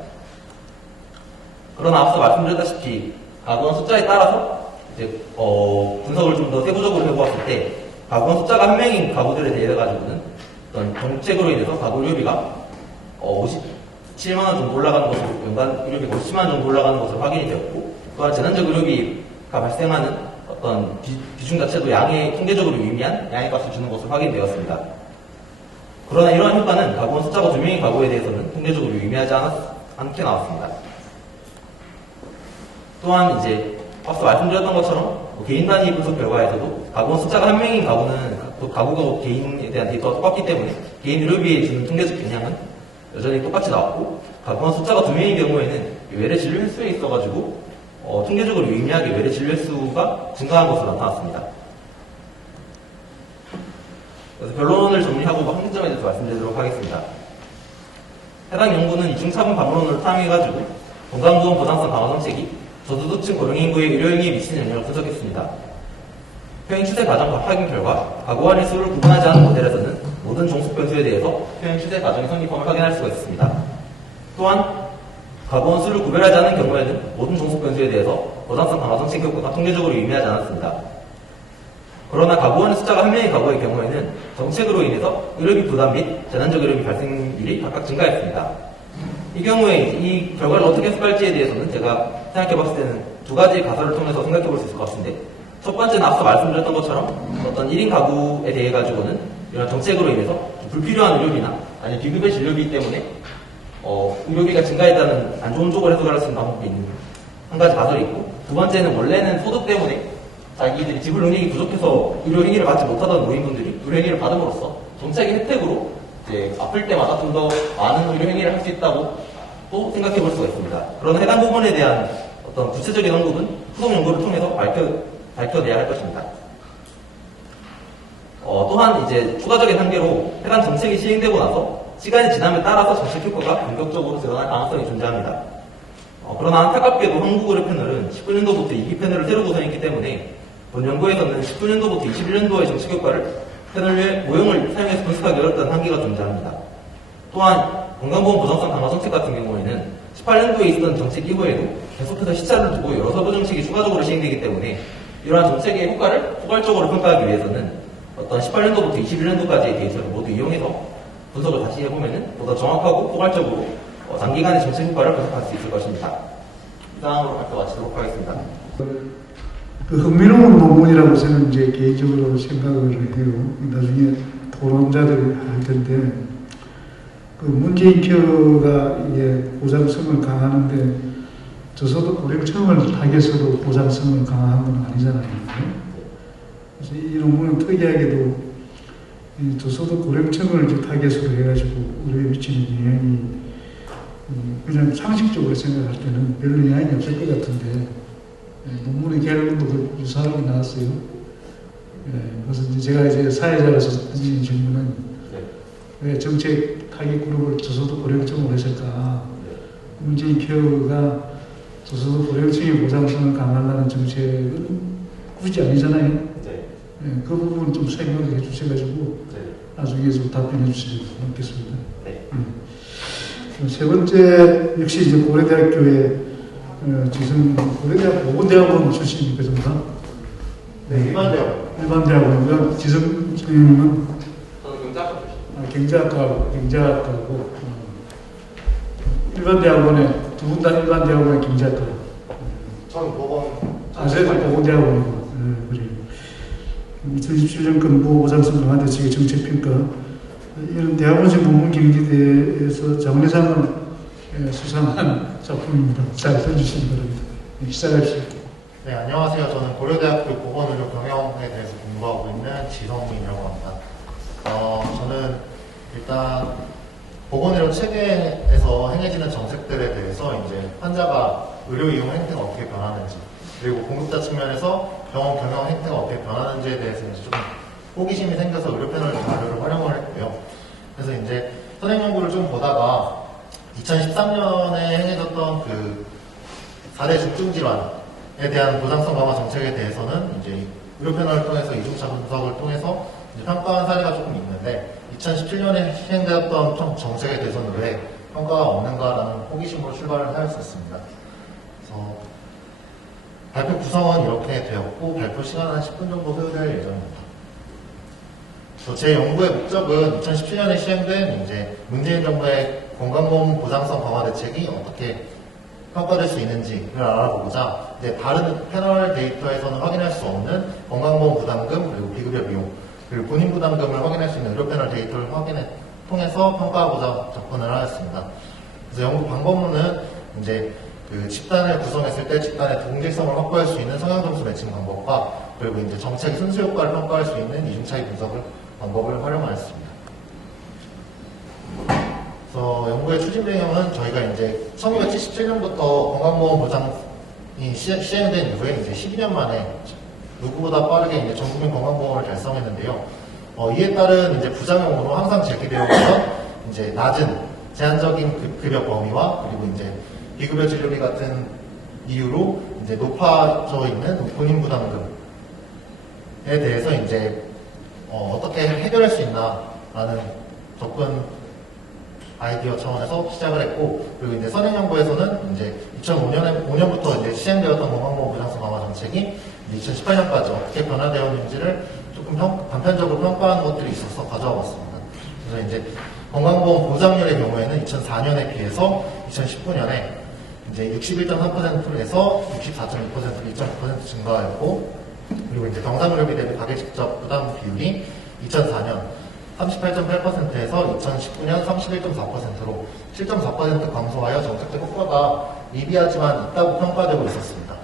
그러나 앞서 말씀드렸다시피 가구원 숫자에 따라서 이제 분석을 좀 더 세부적으로 해보았을 때 가구원 숫자가 한 명인 가구들에 대해 가지고는 어떤 정책으로 인해서 가구 의료비가 57만 원 정도 올라가는 것으로, 연간 의료비가 50만 원 정도 올라가는 것으로 확인이 되었고, 또한 재난적 의료비가 발생하는 어떤 비중 자체도 통계적으로 유의미한 양의 값을 주는 것으로 확인되었습니다. 그러나 이러한 효과는 가구원 숫자가 2명인 가구에 대해서는 통계적으로 유의미하지 않게 나왔습니다. 또한 이제 앞서 말씀드렸던 것처럼 개인 단위 분석 결과에서도 가구원 숫자가 한 명인 가구는 가구가 개인에 대한 데이터가 똑같기 때문에 개인 의료비에 주는 통계적 영향은 여전히 똑같이 나왔고, 가구원 숫자가 2명인 경우에는 외래 진료 횟수에 있어가지고 통계적으로 유의미하게 외래 진료 횟수가 증가한 것으로 나타났습니다. 그래서 결론을 정리하고 한 점에 대해서 말씀드리도록 하겠습니다. 해당 연구는 이중차분 반론을 사용해가지고 건강보험 보장성 강화 정책이 저소득층 고령 인구의 의료행위에 미치는 영향을 분석했습니다. 평행 추세 과정 확인 결과 가구와 일수를 구분하지 않은 모델에서는 모든 종속 변수에 대해서 평행 추세 과정의 성립함을 확인할 수가 있습니다. 또한 가구원 수를 구별하지 않은 경우에는 모든 종속 변수에 대해서 보장성 강화 정책 효과가 통계적으로 유의미하지 않았습니다. 그러나 가구원의 숫자가 한 명의 가구의 경우에는 정책으로 인해서 의료비 부담 및 재난적 의료비 발생률이 각각 증가했습니다. 이 경우에 이 결과를 어떻게 해석할지에 대해서는 제가 생각해봤을 때는 두 가지의 가설을 통해서 생각해볼 수 있을 것 같은데, 첫 번째는 앞서 말씀드렸던 것처럼 어떤 1인 가구에 대해 가지고는 이런 정책으로 인해서 불필요한 의료비나 아니면 비급여 진료비 때문에 의료비가 증가했다는 안 좋은 쪽을 해석할 수 있는 방법이 있는 한 가지 가설이 있고, 두 번째는 원래는 소득 때문에 자기들이 지불 능력이 부족해서 의료행위를 받지 못하던 노인분들이 의료행위를 받음으로써 정책의 혜택으로 이제 아플 때마다 좀 더 많은 의료행위를 할 수 있다고 또 생각해 볼 수가 있습니다. 그러나 해당 부분에 대한 어떤 구체적인 언급은 후속 연구를 통해서 밝혀내야 할 것입니다. 또한 이제 추가적인 한계로 해당 정책이 시행되고 나서 시간이 지남에 따라서 정책 효과가 본격적으로 드러날 가능성이 존재합니다. 그러나 안타깝게도 한국의료 패널은 19년도부터 2기 패널을 새로 구성했기 때문에 본 연구에서는 19년도부터 21년도의 정책 효과를 패널 모형을 사용해서 분석하기 어렵다는 한계가 존재합니다. 또한 건강보험 보장성 강화 정책 같은 경우에는 18년도에 있었던 정책 이후에도 계속해서 시차를 두고 여러 서부 정책이 추가적으로 시행되기 때문에 이러한 정책의 효과를 포괄적으로 평가하기 위해서는 어떤 18년도부터 21년도까지의 데이터를 모두 이용해서 분석을 다시 해보면 보다 정확하고 포괄적으로 단기간의 정책 효과를 분석할 수 있을 것입니다. 이상으로 발표 마치도록 하겠습니다. 그 흥미로운 논문이라고 저는 이제 개인적으로 생각을 해요. 나중에 토론자들이 할 텐데, 그 문재인 케어가 이게 보장성을 강화하는데 저소득 고령층을 타겟으로 보장성을 강화한 건 아니잖아요. 그래서 이 논문은 특이하게도 이 저소득 고령층을 이제 타겟으로 해가지고 의료에 미치는 영향이 그냥 상식적으로 생각할 때는 별로 영향이 없을 것 같은데 논문의 결론도 그 유사하게 나왔어요. 그래서 이제 제가 이제 사회자로서 던진 질문은 왜 정책 타겟 그룹을 저소득 고령층으로 했을까? 문재인 케어가 저소득 고령층의 보장성을 강화하는 정책은 굳이 아니잖아요. 그 부분 좀 설명을 해주셔가지고 나중에 좀 답변해 주시면 고맙겠습니다. 세 번째 역시 이제 고려대학교의 고려대학 보건대학원 출신입니까 전부 네, 일반 대학원이고요. 지성 선생님은 저는 경제학과 출신. 경제학과고 일반 대학원에 두 분 다 일반 대학원의 경제학과. 저는 보건. 저희도 보건대학원이고 그래요. 2017년 근무 보장성 강화 대책의 정책평가 이런 대학원생 논문 경기대에서 장례상을 수상한 작품입니다. 잘 써주시기 바랍니다. 시작합시다. 네, 안녕하세요. 저는 고려대학교 보건의료 경영에 대해서 공부하고 있는 지성민이라고 합니다. 저는 일단 보건의료 체계에서 행해지는 정책들에 대해서 이제 환자가 의료 이용 행태가 어떻게 변하는지, 그리고 공급자 측면에서 병원 경영 행태가 어떻게 변하는지에 대해서 이제 좀 호기심이 생겨서 의료 패널 자료를 활용을 했고요. 그래서 이제 선행 연구를 좀 보다가 2013년에 행해졌던 그 4대 중증 질환에 대한 보장성 강화 정책에 대해서는 이제 의료 패널을 통해서 이중차 분석을 통해서 이제 평가한 사례가 조금 있는데 2017년에 시행되었던 정책에 대해서는 왜 평가가 없는가라는 호기심으로 출발을 하였었습니다. 그래서 발표 구성은 이렇게 되었고 발표 시간은 한 10분 정도 소요될 예정입니다. 제 연구의 목적은 2017년에 시행된 이제 문재인 정부의 건강보험 보장성 강화 대책이 어떻게 평가될 수 있는지를 알아보고자 이제 다른 패널 데이터에서는 확인할 수 없는 건강보험 부담금 그리고 비급여 비용 그리고 본인 부담금을 확인할 수 있는 의료 패널 데이터를 통해서 평가하고자 접근을 하였습니다. 그래서 연구 방법론은 이제 그 집단을 구성했을 때 집단의 동질성을 확보할 수 있는 성향점수 매칭 방법과 그리고 이제 정책의 순수 효과를 평가할 수 있는 이중차이 분석을 방법을 활용하였습니다. 그래서 연구의 추진 배경은 저희가 이제 1977년부터 건강보험 보장이 시행된 이후에 이제 12년 만에 누구보다 빠르게 이제 전국민 건강보험을 달성했는데요. 이에 따른 이제 부작용으로 항상 제기되어 있던 이제 낮은 제한적인 급여 범위와 그리고 이제 비급여 진료비 같은 이유로 이제 높아져 있는 본인 부담금에 대해서 이제 어떻게 해결할 수 있나라는 접근 아이디어 차원에서 시작을 했고, 그리고 이제 선행연구에서는 이제 2005년부터 이제 시행되었던 건강보험 보장성 강화 정책이 2018년까지 어떻게 변화되었는지를 조금 단편적으로 평가하는 것들이 있어서 가져와 봤습니다. 그래서 이제 건강보험 보장률의 경우에는 2004년에 비해서 2019년에 이제 61.3%에서 64.2%로 2.9% 증가하였고, 그리고 이제 경상의료비 대비 가계 직접 부담 비율이 2004년 38.8%에서 2019년 31.4%로 7.4% 감소하여 정책적 효과가 미비하지만 있다고 평가되고 있었습니다.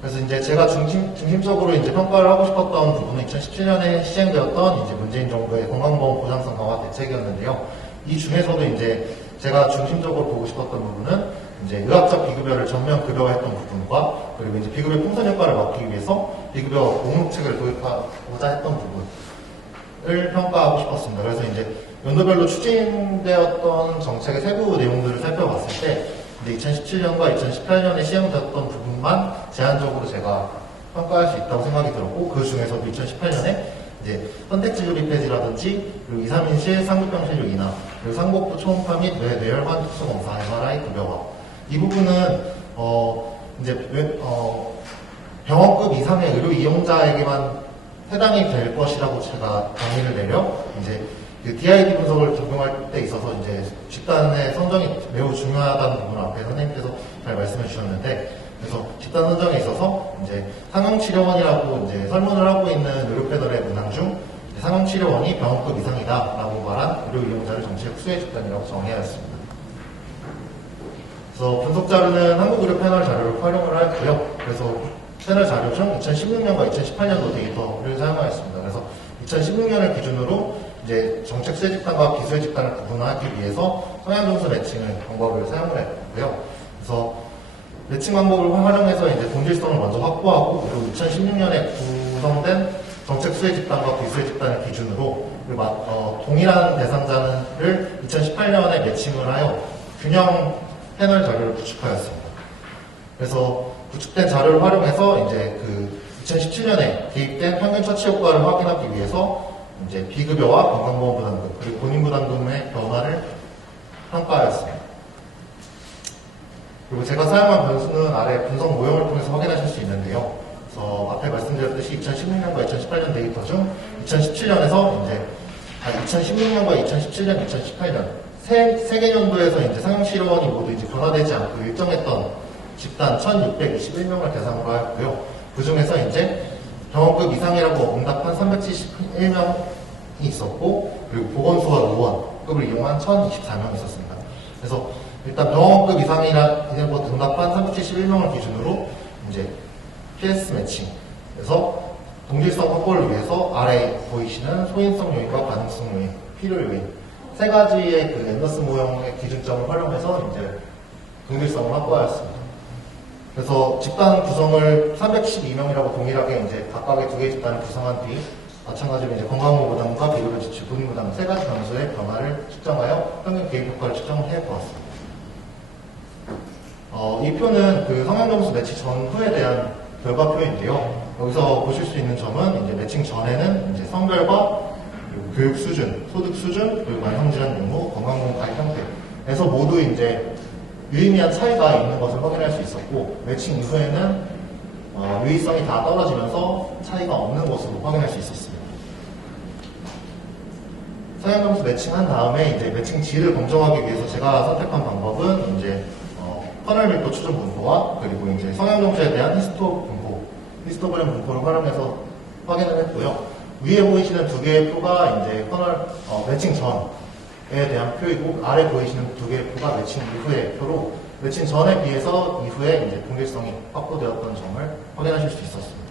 그래서 이제 제가 중심적으로 이제 평가를 하고 싶었던 부분은 2017년에 시행되었던 이제 문재인 정부의 건강보험 보장성 강화 대책이었는데요. 이 중에서도 이제 제가 중심적으로 보고 싶었던 부분은 이제 의학적 비급여를 전면 급여화했던 부분과 그리고 이제 비급여 풍선 효과를 막기 위해서 비급여 목록책을 도입하고자 했던 부분을 평가하고 싶었습니다. 그래서 이제 연도별로 추진되었던 정책의 세부 내용들을 살펴봤을 때 이제 2017년과 2018년에 시행되었던 부분만 제한적으로 제가 평가할 수 있다고 생각이 들었고, 그 중에서도 2018년에 이제 선택진료 폐지라든지 그리고 2, 3인실 상급병 실료 인하 그리고 상복부 초음파 및 뇌혈관 특수검사 MRI 급여화 이 부분은 이제 병원급 이상의 의료 이용자에게만 해당이 될 것이라고 제가 정의를 내려 이제 그 DID 분석을 적용할 때 있어서 이제 집단의 선정이 매우 중요하다는 부분을 앞에 선생님께서 잘 말씀해 주셨는데, 그래서 집단 선정에 있어서 이제 상용치료원이라고 이제 설문을 하고 있는 의료 패널의 문항 중 상용치료원이 병원급 이상이다라고 말한 의료 이용자를 정책 수혜 집단이라고 정의하였습니다. 그래서 분석 자료는 한국의료 패널 자료를 활용을 하였고요. 그래서 패널 자료 중 2016년과 2018년도 데이터를 사용하였습니다. 그래서 2016년을 기준으로 이제 정책 수혜 집단과 비수혜 집단을 구분하기 위해서 성향점수 매칭을 방법을 사용을 했고요. 그래서 매칭 방법을 활용해서 이제 동질성을 먼저 확보하고, 그리고 2016년에 구성된 정책 수혜 집단과 비수혜 집단을 기준으로 동일한 대상자를 2018년에 매칭을 하여 균형 패널 자료를 구축하였습니다. 그래서 구축된 자료를 활용해서 이제 그 2017년에 개입된 평균 처치 효과를 확인하기 위해서 이제 비급여와 건강보험 부담금 그리고 본인 부담금의 변화를 평가하였습니다. 그리고 제가 사용한 변수는 아래 분석 모형을 통해서 확인하실 수 있는데요. 그래서 앞에 말씀드렸듯이 2016년과 2018년 데이터 중 2017년에서 이제 2016년과 2017년, 2018년 세 개년도에서 이제 상용 실원이 모두 이제 변화되지 않고 일정했던 집단 1,621명을 대상으로 하였고요. 그 중에서 이제 병원급 이상이라고 응답한 371명이 있었고, 그리고 보건소와 의원급을 이용한 1,024명이 있었습니다. 그래서 일단 병원급 이상이라고 응답한 371명을 기준으로 이제 PS 매칭, 그래서 동질성 확보를 위해서 아래 보이시는 소인성 요인과 가능성 요인, 필요 요인 세 가지의 그 앤더슨 모형의 기준점을 활용해서 이제 동질성을 확보하였습니다. 그래서 집단 구성을 312명이라고 동일하게 이제 각각의 두 개의 집단을 구성한 뒤 마찬가지로 이제 건강보험 부담과 비급여 지출, 본인 부담 세 가지 변수의 변화를 측정하여 평균 개입 효과를 측정을 해보았습니다. 이 표는 그 성향점수 매치 전후에 대한 결과표인데요. 여기서 보실 수 있는 점은 이제 매칭 전에는 이제 성별과 그리고 교육 수준, 소득 수준, 그리고 만성질환 유무, 건강보험 가입 형태에서 모두 이제 유의미한 차이가 있는 것을 확인할 수 있었고, 매칭 이후에는 유의성이 다 떨어지면서 차이가 없는 것으로 확인할 수 있었습니다. 성향점수 매칭한 다음에 이제 매칭 질을 검증하기 위해서 제가 선택한 방법은 이제 퍼널 밀도 추정 분포와 그리고 이제 성향점수에 대한 히스토그램 분포를 활용해서 확인을 했고요. 위에 보이시는 두 개의 표가 이제 매칭 전에 대한 표이고, 아래 보이시는 두 개의 표가 매칭 이후의 표로, 매칭 전에 비해서 이후에 이제 동질성이 확보되었던 점을 확인하실 수 있었습니다.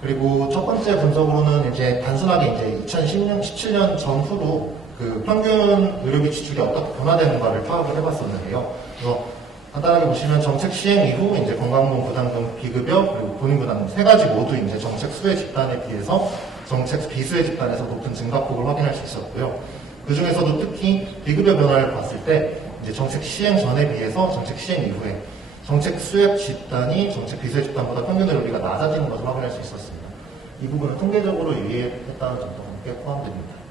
그리고 첫 번째 분석으로는 이제 단순하게 이제 2017년 전후로 그 평균 의료비 지출이 어떻게 변화되는가를 파악을 해봤었는데요. 그래서 간단하게 보시면 정책 시행 이후 이제 건강보험 부담금 비급여 그리고 본인 부담금 세 가지 모두 이제 정책 수혜 집단에 비해서 정책 비수혜 집단에서 높은 증가폭을 확인할 수 있었고요. 그 중에서도 특히 비급여 변화를 봤을 때 이제 정책 시행 전에 비해서 정책 시행 이후에 정책 수혜 집단이 정책 비수혜 집단보다 평균 의료비가 낮아지는 것을 확인할 수 있었습니다. 이 부분은 통계적으로 유의했다는 점도 함께 포함됩니다.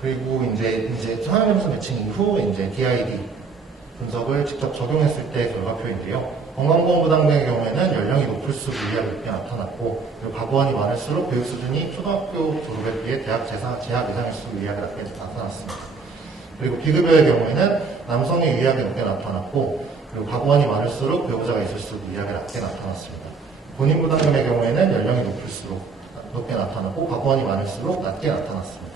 그리고 이제 성향점수 매칭 이후 이제 DID 분석을 직접 적용했을 때 결과표인데요. 건강보험 부담금의 경우에는 연령이 높을수록 유의가 높게 나타났고, 그리고 과부원이 많을수록 교육 수준이 초등학교 졸업에 비해 대학 재학 이상일수록 유의하게 낮게 나타났습니다. 그리고 비급여의 경우에는 남성이 유의하게 높게 나타났고, 그리고 과부원이 많을수록 배우자가 있을수록 유의하게 낮게 나타났습니다. 본인 부담금의 경우에는 연령이 높을수록 높게 나타났고, 과부원이 많을수록 낮게 나타났습니다.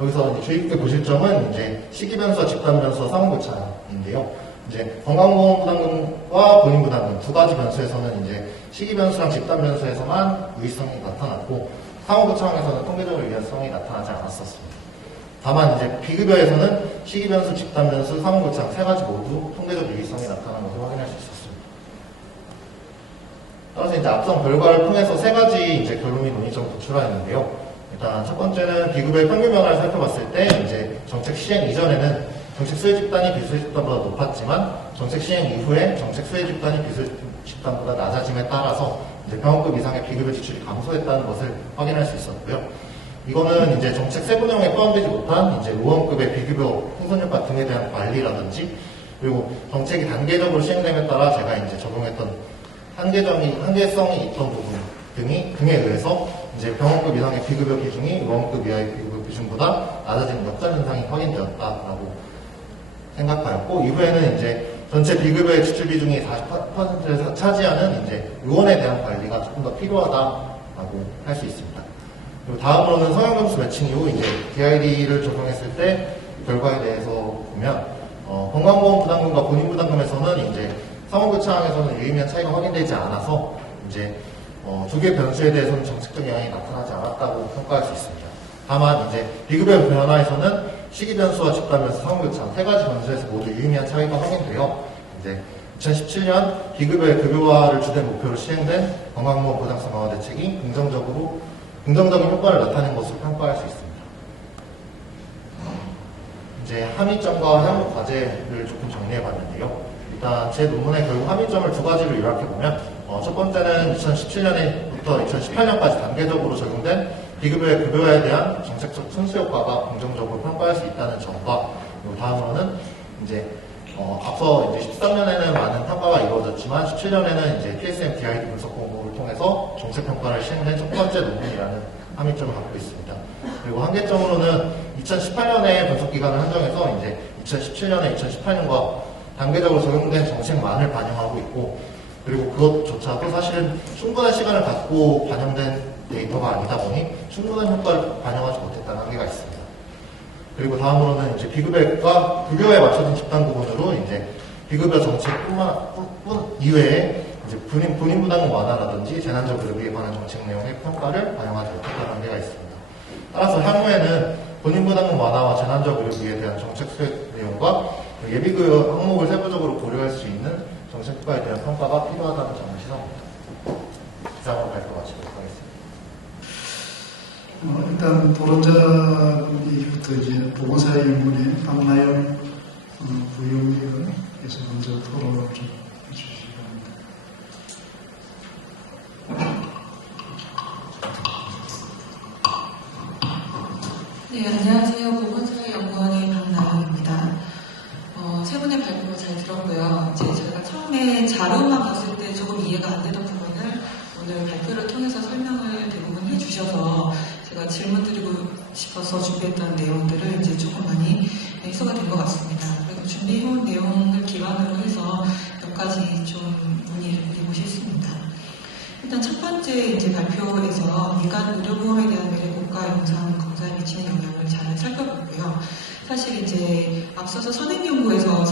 여기서 이제 주의 깊게 보실 점은 이제 시기 변수와 집단 변수와 상호교차인데요. 이제 건강보험 부담금과 본인 부담금 두 가지 변수에서는 이제 시기 변수랑 집단 변수에서만 유의성이 나타났고, 상호교차에서는 통계적으로 유의성이 나타나지 않았었습니다. 다만 이제 비급여에서는 시기 변수, 집단 변수, 상호교차 세 가지 모두 통계적 유의성이 나타나는 것을 확인할 수 있었습니다. 따라서 이제 앞선 결과를 통해서 세 가지 이제 결론 및 논의점을 도출하였는데요. 일단 첫 번째는 비급여의 평균 변화를 살펴봤을 때 이제 정책 시행 이전에는 정책 수혜 집단이 비수혜 집단보다 높았지만 정책 시행 이후에 정책 수혜 집단이 비수혜 집단보다 낮아짐에 따라서 이제 병원급 이상의 비급여 지출이 감소했다는 것을 확인할 수 있었고요. 이거는 이제 정책 세부내용에 포함되지 못한 이제 의원급의 비급여 생산효과 등에 대한 관리라든지, 그리고 정책이 단계적으로 시행됨에 따라 제가 이제 적용했던 한계성이 있던 부분 등에 의해서 이제 병원급 이상의 비급여 비중이 의원급 이하의 비급여 비중보다 낮아지는 역전 현상이 확인되었다라고 생각하였고, 이후에는 이제 전체 비급여의 지출 비중이 40%를 차지하는 이제 의원에 대한 관리가 조금 더 필요하다라고 할 수 있습니다. 그리고 다음으로는 성향점수 매칭 이후 이제 DID를 적용했을 때 결과에 대해서 보면 건강보험 부담금과 본인 부담금에서는 이제 사원교체항에서는 유의미한 차이가 확인되지 않아서 이제 두 개 변수에 대해서는 정책적 영향이 나타나지 않았다고 평가할 수 있습니다. 다만 이제 비급여 변화에서는 시기 변수와 집단 변수, 사원교체항 세 가지 변수에서 모두 유의미한 차이가 확인되어 이제 2017년 비급여의 급여화를 주된 목표로 시행된 건강보험 보장성 강화 대책이 긍정적인 효과를 나타낸 것으로 평가할 수 있습니다. 이제 함의점과 향후 과제를 조금 정리해봤는데요. 일단 제 논문의 결국 함의점을 두 가지로 요약해보면 첫 번째는 2017년부터 2018년까지 단계적으로 적용된 비급여의 급여화에 대한 정책적 순수 효과가 긍정적으로 평가할 수 있다는 점과 그리고 다음으로는 이제 앞서 이제 13년에는 많은 평가가 이루어졌지만 17년에는 이제 TSM DID 분석 공부를 통해서 정책 평가를 시행된 첫 번째 논문이라는 함의점을 갖고 있습니다. 그리고 한계점으로는 2018년에 분석 기간을 한정해서 이제 2017년에 2018년과 단계적으로 적용된 정책만을 반영하고 있고, 그리고 그것조차도 사실은 충분한 시간을 갖고 반영된 데이터가 아니다 보니 충분한 효과를 반영하지 못했다는 한계가 있습니다. 그리고 다음으로는 이제 비급여과 급여에 맞춰진 집단 부분으로 이제 비급여 정책뿐 이외에 이제 본인 부담금 완화라든지 재난적 의료비에 관한 정책 내용의 평가를 반영하지 못했다는 한계가 있습니다. 따라서 향후에는 본인 부담금 완화와 재난적 의료비에 대한 정책 수획 내용과 예비급여 항목을 세부적으로 고려할 수 있는 정책 효과에 대한 평가가 필요하다는 점을 시사합니다. 이상으로 발표 마치도록 하겠습니다. 일단 토론자분이부터 이제 보건사회연구원의 박나영 부위원님께서 먼저 토론을 좀 해주시기 바랍니다. 네, 안녕하세요. 보건사회연구원의 박나영입니다. 세 분의 발표 잘 들었고요. 이제 저희가 처음에 자료만 봤을 때 조금 이해가 안 되던 부분을 오늘 발표를 통해서 설명을 대부분 해주셔서 제가 질문 드리고 싶어서 준비했던 내용들을 이제 조금 많이 해소가 된 것 같습니다. 그리고 준비해온 내용을 기반으로 해서 몇 가지 좀 문의를 드리고 싶습니다. 일단 첫 번째 이제 발표에서 민간 의료보험에 대한 미래국가 영상 검사에 미치는 영향을 잘 살펴봤고요. 사실 이제 앞서서 선행연구에서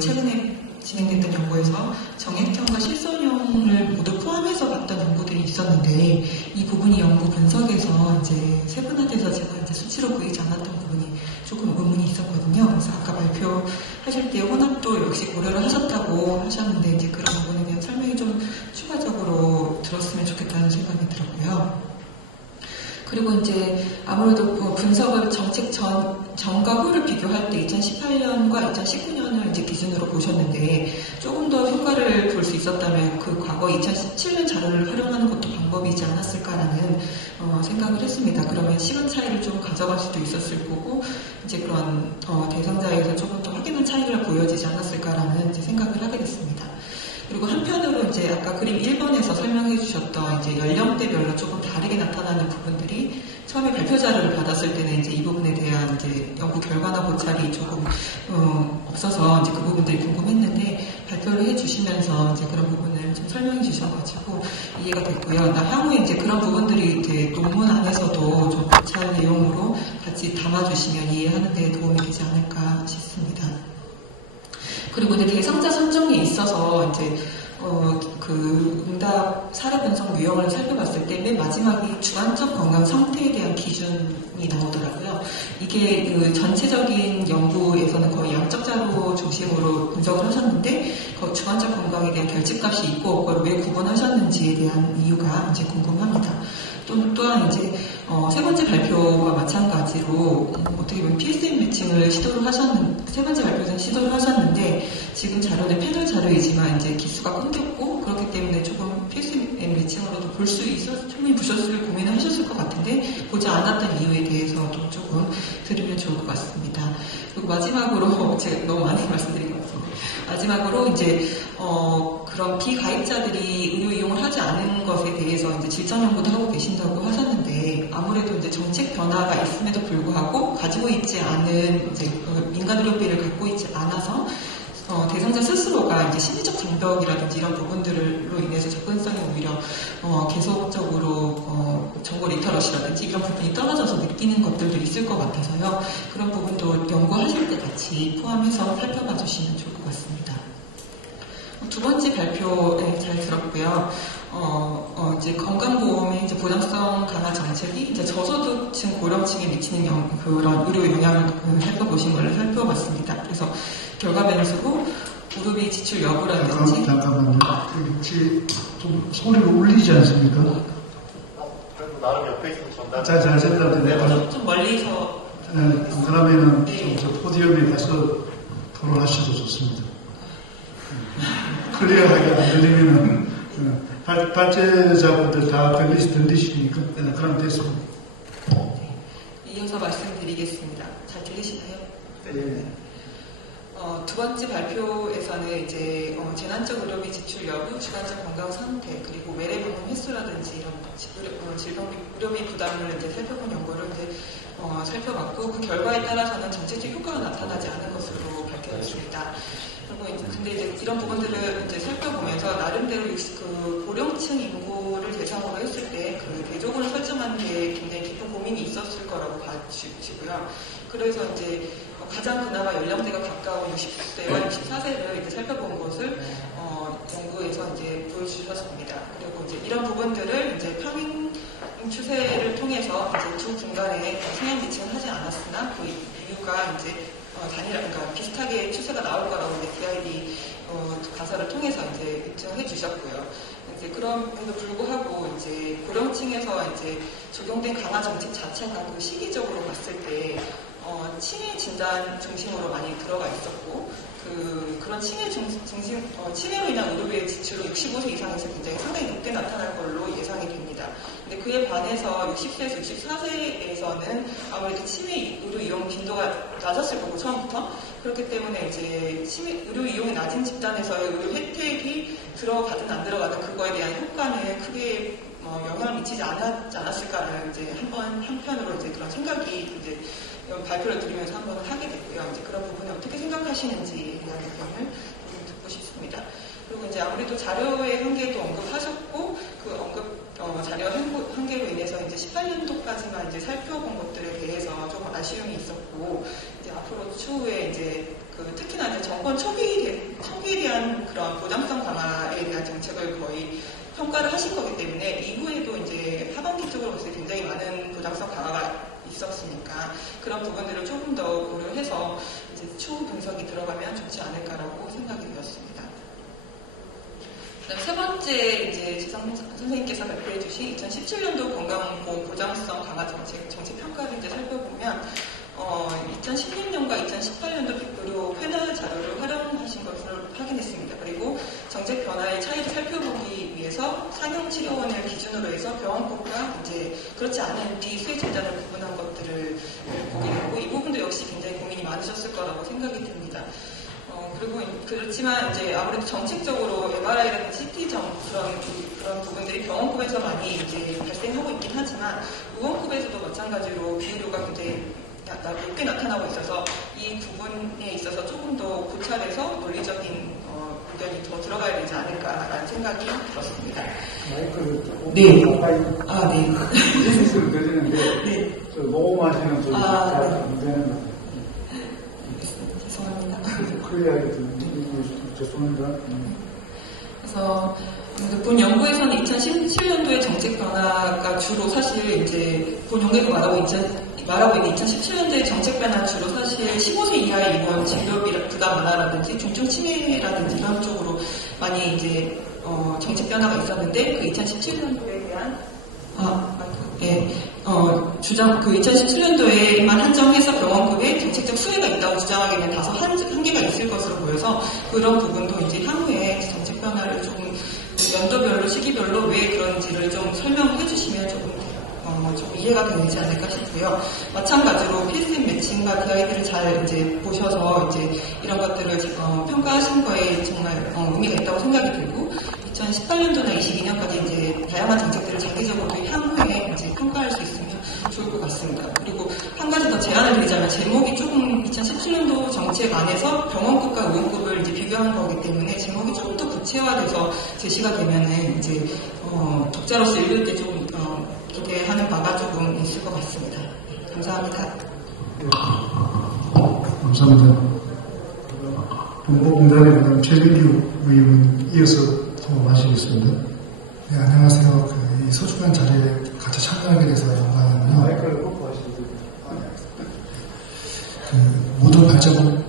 최근에 진행됐던 연구에서 정액형과 실손형을 모두 포함해서 봤던 연구들이 있었는데 이 부분이 연구 분석에서 이제 세분화돼서 제가 이제 수치로 보이지 않았던 부분이 조금 의문이 있었거든요. 그래서 아까 발표하실 때 혼합도 역시 고려를 하셨다고 하셨는데 이제 그런 부분에 대한 설명이 좀 추가적으로 들었으면 좋겠다는 생각이 들었고요. 그리고 이제 아무래도 분석을 정책 전과 후를 비교할 때 2018년과 2019년을 이제 기준으로 보셨는데 조금 더 효과를 볼 수 있었다면 그 과거 2017년 자료를 활용하는 것도 방법이지 않았을까라는 생각을 했습니다. 그러면 시간 차이를 좀 가져갈 수도 있었을 거고 이제 그런 대상자에서 조금 더 확연한 차이가 보여지지 않았을까라는 이제 생각을 하게 됐습니다. 그리고 한편으로 이제 아까 그림 1번에서 설명해 주셨던 이제 연령대별로 조금 다르게 나타나는 부분들이 처음에 발표 자료를 받았을 때는 이제 이 부분에 대한 이제 연구 결과나 고찰이 조금 없어서 이제 그 부분들이 궁금했는데 발표를 해 주시면서 이제 그런 부분을 좀 설명해 주셔가지고 이해가 됐고요. 향후에 이제 그런 부분들이 이제 논문 안에서도 좀 고찰 내용으로 같이 담아주시면 이해하는 데 도움이 되지 않을까 싶습니다. 그리고 이제 대상자 선정에 있어서 이제 그 응답 사례 분석 유형을 살펴봤을 때 맨 마지막이 주관적 건강 상태에 대한 기준이 나오더라고요. 이게 그 전체적인 연구에서는 거의 양적 자료 중심으로 분석을 하셨는데 그 주관적 건강에 대한 결집값이 있고 그걸 왜 구분하셨는지에 대한 이유가 이제 궁금합니다. 또한 이제 세 번째 발표와 마찬가지로 어떻게 보면 PSM 매칭을 세 번째 발표에서는 시도를 하셨는데 지금 자료는 패널 자료이지만 이제 기수가 끊겼고 그렇기 때문에 조금 PSM 매칭으로도 볼 수 있어서 충분히 보셨을 고민을 하셨을 것 같은데 보지 않았던 이유에 대해서도 조금 들으면 좋을 것 같습니다. 그리고 마지막으로 제가 너무 많이 말씀드린 것 같은데 마지막으로 이제 그런 비가입자들이 의료 이용을 하지 않은 것에 대해서 이제 질적 연구도 하고 계신다고 하셨는데 아무래도 이제 정책 변화가 있음에도 불구하고 가지고 있지 않은 이제 민간 의료비를 갖고 있지 않아서 대상자 스스로가 이제 심리적 장벽이라든지 이런 부분들로 인해서 접근성이 오히려 계속적으로 정보 리터러시라든지 이런 부분이 떨어져서 느끼는 것들도 있을 것 같아서요. 그런 부분도 연구하실 때 같이 포함해서 살펴봐 주시면 좋을 것 같습니다. 두 번째 발표 잘 들었고요. 이제 건강보험의 이제 보장성 강화 정책이 이제 저소득층 고령층에 미치는 그런 의료 영향을 살펴보신 걸로 살펴봤습니다. 그래서 결과 변수로 의료비 지출 여부라든지 잠깐만요. 혹시 좀 소리가 울리지 않습니까? 그래도 나름 옆에 있어서 전달. 잘 전달되네요. 좀 멀리서 그러면은 네. 저 포디움에 가서 토론하셔도 좋습니다. 클리어하게 안 들리면은 발제자분들 다 들리시니까 그럼 됐습니다. 이어서 말씀드리겠습니다. 잘 들리시나요? 네. 두 번째 발표에서는 이제 재난적 의료비 지출 여부, 주관적 건강 상태, 그리고 외래 방문 횟수라든지 이런 의료비 부담을 이제 살펴본 연구를 이제 살펴봤고 그 결과에 따라서는 정책적 효과가 나타나지 않은 것으로 밝혀졌습니다. 그리고 근데 이제 이런 부분들을 이제 살펴보면서 나름대로 그 고령층 인구를 대상으로 했을 때 그 대조군을 설정하는 게 굉장히 깊은 고민이 있었을 거라고 봐지고요. 그래서 이제 가장 그나마 연령대가 가까운 60세와 64세를 이제 살펴본 것을 연구에서 이제 보여주셨습니다. 그리고 이제 이런 부분들을 이제 평행 추세를 통해서 이제 두 분간에 성향 미칭을 하지 않았으나 그 이유가 이제 그러니까 비슷하게 추세가 나올 거라고 이제 DID 가설을 통해서 이제 입증해 주셨고요. 이제 그럼에도 불구하고 이제 고령층에서 이제 적용된 강화 정책 자체가 그 시기적으로 봤을 때 치매 진단 중심으로 많이 들어가 있었고 그런 치매로 인한 의료비의 지출은 65세 이상에서 굉장히 상당히 높게 나타날 걸로 예상이 됩니다. 근데 그에 반해서 60세에서 64세에서는 아무래도 치매 의료 이용 빈도가 낮았을 거고 처음부터 그렇기 때문에 이제 치매 의료 이용이 낮은 집단에서의 의료 혜택이 들어가든 안 들어가든 그거에 대한 효과는 크게 영향을 미치지 않았을까를 이제 한편으로 이제 그런 생각이 이제 발표를 드리면서 한번 하게 됐고요. 이제 그런 부분을 어떻게 생각하시는지에 대한 의견을 좀 듣고 싶습니다. 그리고 이제 아무래도 자료의 한계도 언급하셨고 그 자료 한계로 인해서 이제 18년도까지만 이제 살펴본 것들에 대해서 조금 아쉬움이 있었고 이제 앞으로 추후에 이제 특히나 이제 정권 초기에 대한 그런 보장성 강화에 대한 정책을 거의 평가를 하신 거기 때문에 이후에도 이제 하반기 쪽으로 봤을 때 굉장히 많은 보장성 강화가 있었으니까 그런 부분들을 조금 더 고려해서 이제 추후 분석이 들어가면 좋지 않을까라고 생각이 되었습니다. 세 번째 이제 지성 선생님께서 발표해 주신 2017년도 건강보험 보장성 강화 정책 평가를 이제 살펴보면 2016년과 2018년도 의료 패널 자료를 활용하신 것을 확인했습니다. 그리고 정책 변화의 차이를 살펴보기 위해서 상용치료원을 기준으로 해서 병원급과 이제 그렇지 않은 비수혜 진단을 구분한 것들을 보게 되고 이 부분도 역시 굉장히 고민이 많으셨을 거라고 생각이 듭니다. 그리고 그렇지만 이제 아무래도 정책적으로 MRI라든지 CT 그런 부분들이 병원급에서 많이 이제 발생하고 있긴 하지만 의원급에서도 마찬가지로 비의료가 굉장히 높게 나타나고 있어서 이 부분에 있어서 조금 더 고찰해서 논리적인 의견이 더 들어가야 되지 않을까라는 생각이 들었습니다. 마이크를 조금 네. 가까이 네. 소리를 들리는데 네. 저 녹음하시는 분이 잘안 되는 것 같아요. 죄송합니다. 클리어하게 들리고 죄송합니다. 그래서 본 연구에서는 2017년도의 정책 변화가 주로 사실 이제 본 연구에서 말하고 있는 2017년도의 정책 변화 주로 사실 15세 이하의 입원 진료비 부담 완화라든지 중증 치매라든지 이런 쪽으로 많이 이제 정책 변화가 있었는데 그 2017년도에 대한 주장, 2017년도에만 한정해서 병원급에 정책적 수혜가 있다고 주장하기에는 다소 한계가 있을 것으로 보여서 그런 부분도 이제 향후에 정책 변화를 조금 연도별로, 시기별로 왜 그런지를 좀 설명해 주시면 조금 이해가 되지 않을까 싶고요. 마찬가지로 PSM 매칭과 DID를 잘 이제 보셔서 이제 이런 것들을 평가하신 거에 정말 의미가 있다고 생각이 들고 2018년도나 22년까지 이제 다양한 정책들을 장기적으로 향후에 이제 평가할 수 있으면 좋을 것 같습니다. 그리고 한 가지 더 제안을 드리자면 제목이 조금 2017년도 정책 안에서 병원급과 의원급을 이제 비교하는 거기 때문에 제목이 조금 더 구체화돼서 제시가 되면은 이제 독자로서 읽을 때 좀 기대하는 있을 것 같습니다. 감사합니다. 감사합니다. 공보공단의 그다음 최진규 의원 이어서 통화하시겠습니다. 네, 안녕하세요. 이 소중한 자리에 같이 참여하게 돼서 영광이고요. 모든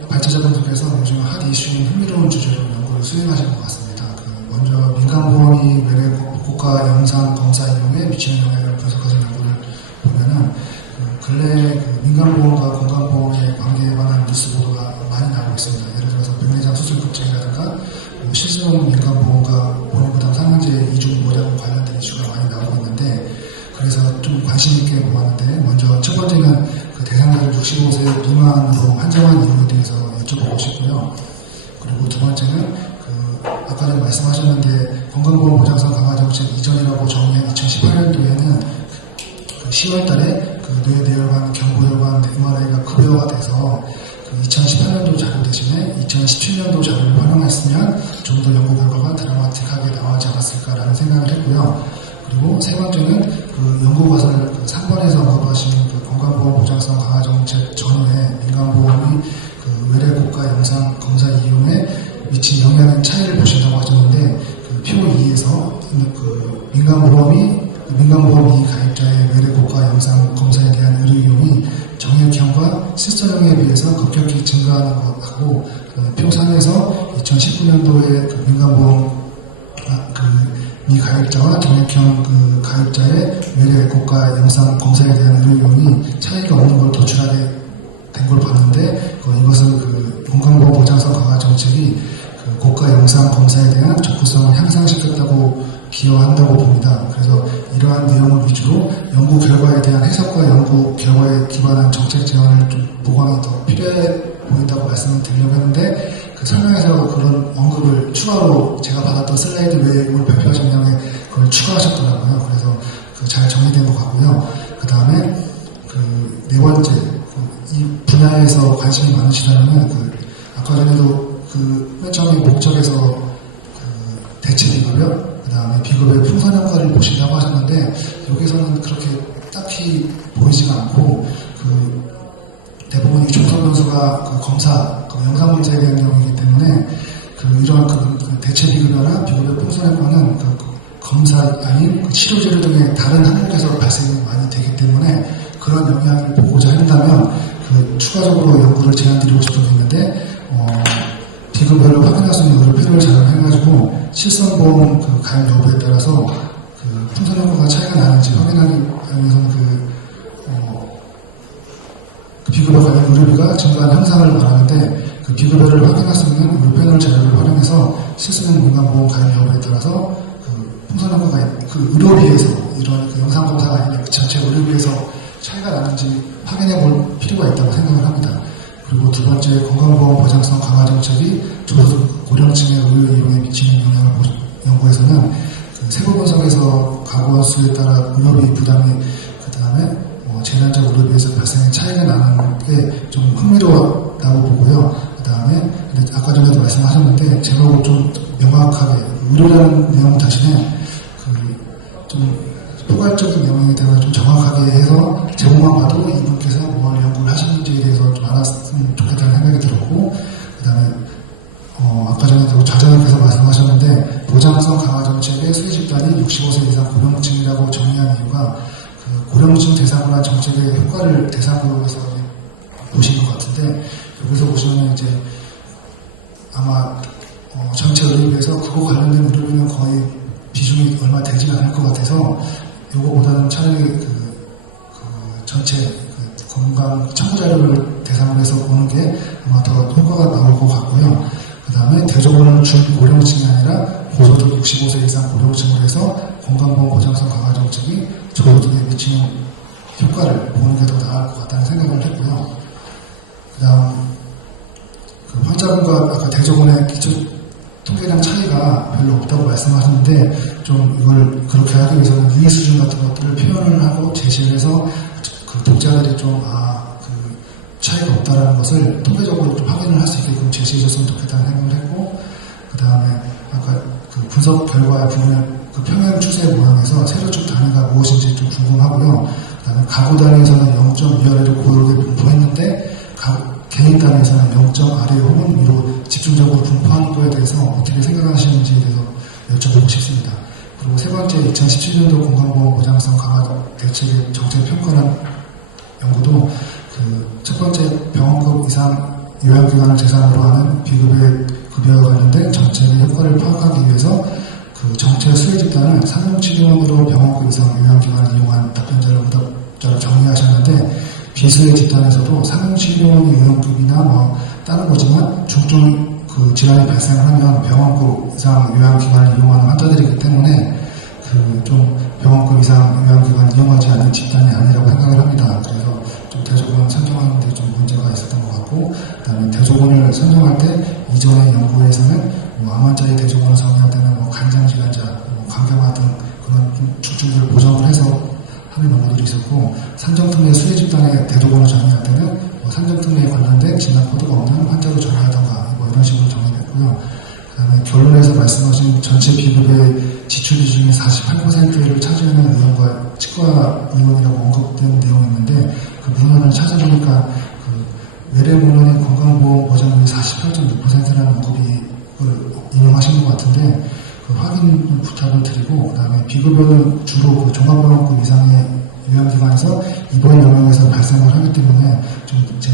발제자분들께서 요즘 핫 이슈인 흥미로운 주제로 연구를 수행하신 것 같습니다. 먼저 민간보험이 외래 국가 영상 검사 이용에 미치는 영향을 분석하신 연구를 보면은 근래 민간보험과 건강보험의 관계에 관한 뉴스 보도가 많이 나오고 있습니다. 예를 들어서 백내장 수술 급증이라든가 실손 민간보험과 보험부담 상한제 이중 모량 관련된 이슈가 많이 나오고 있는데, 그래서 좀 관심 있게 보았는데, 먼저 첫 번째는 대상자를 65세 미만으로 한정한 이유에 대해서 여쭤보고 싶고요. 그리고 두 번째는 아까 전에 말씀하셨는데 건강보험 보장성 강화 정책 이전이라고 정의한 2018년도에는 10월 달에 뇌내혈관, 경부혈관, MRI가 급여가 돼서 2018년도 자료 대신에 2017년도 자료를 활용했으면 좀 더 연구 결과가 드라마틱하게 나오지 않았을까라는 생각을 했고요. 그리고 세 번째는 연구 과정을 3번에서 언급하신 건강보험 보장성 강화 정책 전후에 민간보험이 외래 국가 영상 검사 이용에 미친 영향의 차이를 보신다고 하셨는데, 표 2에서 민간보험 이익 가입자의 외래 국가 영상 검사에 대한 의료 이용이 정액형과 실손형에 비해서 급격히 증가하는 것하고, 표 3에서 2019년도에 민간보험 미가입자와 정액형 가입자의 외래 국가 영상 검사에 대한 의료용이 차이가 없는 걸 도출하게 된 걸 봤는데, 이것은 건강보험 보장성 강화 정책이 국가 영상 검사에 대한 적극성을 향상시켰다고 기여한다고 봅니다. 그래서 이러한 내용을 위주로 연구 결과에 대한 해석과 연구 결과에 기반한 정책 제안을 좀 보강이 더 필요해 보인다고 말씀을 드리려고 했는데, 설명에서 그런 언급을 추가로 제가 받았던 슬라이드 외에 오늘 발표하신 내용에 그걸 추가하셨더라고요. 그래서 잘 정리된 것 같고요. 그 다음에 네 번째, 이 분야에서 관심이 많으시다면 아까 전에도 맨 처음에 목적에서 대체 비급여, 그 다음에 비급여의 풍선 효과를 보신다고 하셨는데, 여기서는 그렇게 딱히 보이지가 않고 대부분 이 조사 변수가 검사, 영상 검사에 대한 내용이기 때문에 이러한 대체 비급여나 비급여 풍선 효과는 검사 아닌 치료제를 등의 다른 항목에서 발생이 많이 되기 때문에 그런 영향을 보고자 한다면 추가적으로 연구를 제안드리고 싶은 게 있는데, 비급여를 확인할 수 있는 의료 필요를 작업해가지고 실손보험 가입 여부에 따라서 풍선 효과가 차이가 나는지 확인하기 위해서는 비급여 관련 의료비가 증가한 현상을 말하는데, 비급여를 확인할 수 있는 의료 패널 자료를 활용해서 실손 민간보험 가입 여부에 따라서 풍선 효과가 의료비에서 이런 영상 검사가 아니라 전체 의료비에서 차이가 나는지 확인해 볼 필요가 있다고 생각을 합니다. 그리고 두 번째, 건강보험 보장성 강화 정책이 저소득 고령층의 의료 이용에 미치는 영향을 연구에서는 세부 분석에서 가구원 수에 따라 의료비 부담이, 그 다음에 재난적 의료비에서 발생의 차이가 나는 게 좀 흥미로웠다고 보고요. 그 다음에 아까 전에도 말씀하셨는데 제목을 좀 명확하게 의료라는 내용 대신에 좀 포괄적인 내용에 대해서 좀 정확하게 해서 제목만 봐도 이분께서 뭘 연구를 하시는지에 대해서 좀 알았으면 좋겠다는 생각이 들었고, 그 다음에 아까 전에도 좌장님께서 말씀하셨는데 보장성 강화 정책의 수혜 집단이 65세 이상 고령층이라고 정의한 이유가 고령층 대상으로 한 정책의 효과를 대상으로 해서 보신 것 같은데, 여기서 보시면 이제 아마 전체 의료비에서 그거 관련된 의료비는 거의 비중이 얼마 되지 않을 것 같아서 이거보다는 차라리 전체 건강 청구 자료를 대상으로 해서 보는 게 아마 더 효과가 나올 것 같고요. 그 다음에 대조군은 준고령층이 아니라 고소득 65세 이상 고령층으로 해서 건강보험 보장성 강화 정책이 저소득에 미치는 효과를 보는 게 더 나을 것 같다는 생각을 했고요. 그 다음 환자분과 아까 대조군의 기초 통계량 차이가 별로 없다고 말씀하셨는데, 좀 이걸 그렇게 하기 위해서는 유의 수준 같은 것들을 표현을 하고 제시를 해서 독자들이 좀 차이가 없다라는 것을 통계적으로 좀 확인을 할 수 있게끔 제시해 줬으면 좋겠다는 생각을 했고, 그 다음에 아까 분석 결과 부분을 평행 추세 모양에서 세로축 단위가 무엇인지 좀 궁금하고요. 그 다음에 가구 단위에서는 0점 위아래로 고르게 분포했는데 개인 단위에서는 0점 아래 혹은 위로 집중적으로 분포하는 거에 대해서 어떻게 생각하시는지에 대해서 여쭤보고 싶습니다. 그리고 세 번째 2017년도 건강보험 보장성 강화 대책의 정책 평가란 연구도 첫 번째 병원급 이상 요양기관을 대상으로 하는 비급여 급여와 관련된 정책의 효과를 파악하기 위해서 정책 수혜 집단을 상용치료원으로 병원급 이상 요양기관을 이용한 답변자를 응답자로 정리하셨는데 비수혜 집단에서도 상용치료원의 요양급이나 다른 거지만 중증 질환이 발생을 하면 병원급 이상 요양기관을 이용하는 환자들이기 때문에 좀 병원급 이상 요양기관을 이용하지 않는 집단이 아니라고 생각을 합니다. 그래서 좀 대조군 선정하는데 좀 문제가 있었던 것 같고, 그다음에 대조군을 선정할 때 이전의 연구에서는 암환자의 대조군을 선정할 때는 간장질환자, 간경화 등 그런 중증을 보정을 해서 하는 연구들이 있었고, 산정특례 수혜 집단의 대조군을 정의할 때는 산정특례에 관련된 진단 코드가 없는 환자로 정의하던가 이런 식으로 정의됐고요. 그다음에 결론에서 말씀하신 전체 비급여의 지출비 중에 48%를 차지하는 의원과 치과 의원이라고 언급된 내용이 있는데 그 문헌을 찾아보니까 외래문헌의 건강보험 보장률이 48.6%라는 언급을 인용하시는 것 같은데 확인 부탁을 드리고, 그다음에 비급여는 주로 종합병원급 이상의 요양기관에서 입원 영역에서 발생을 하기 때문에 좀 제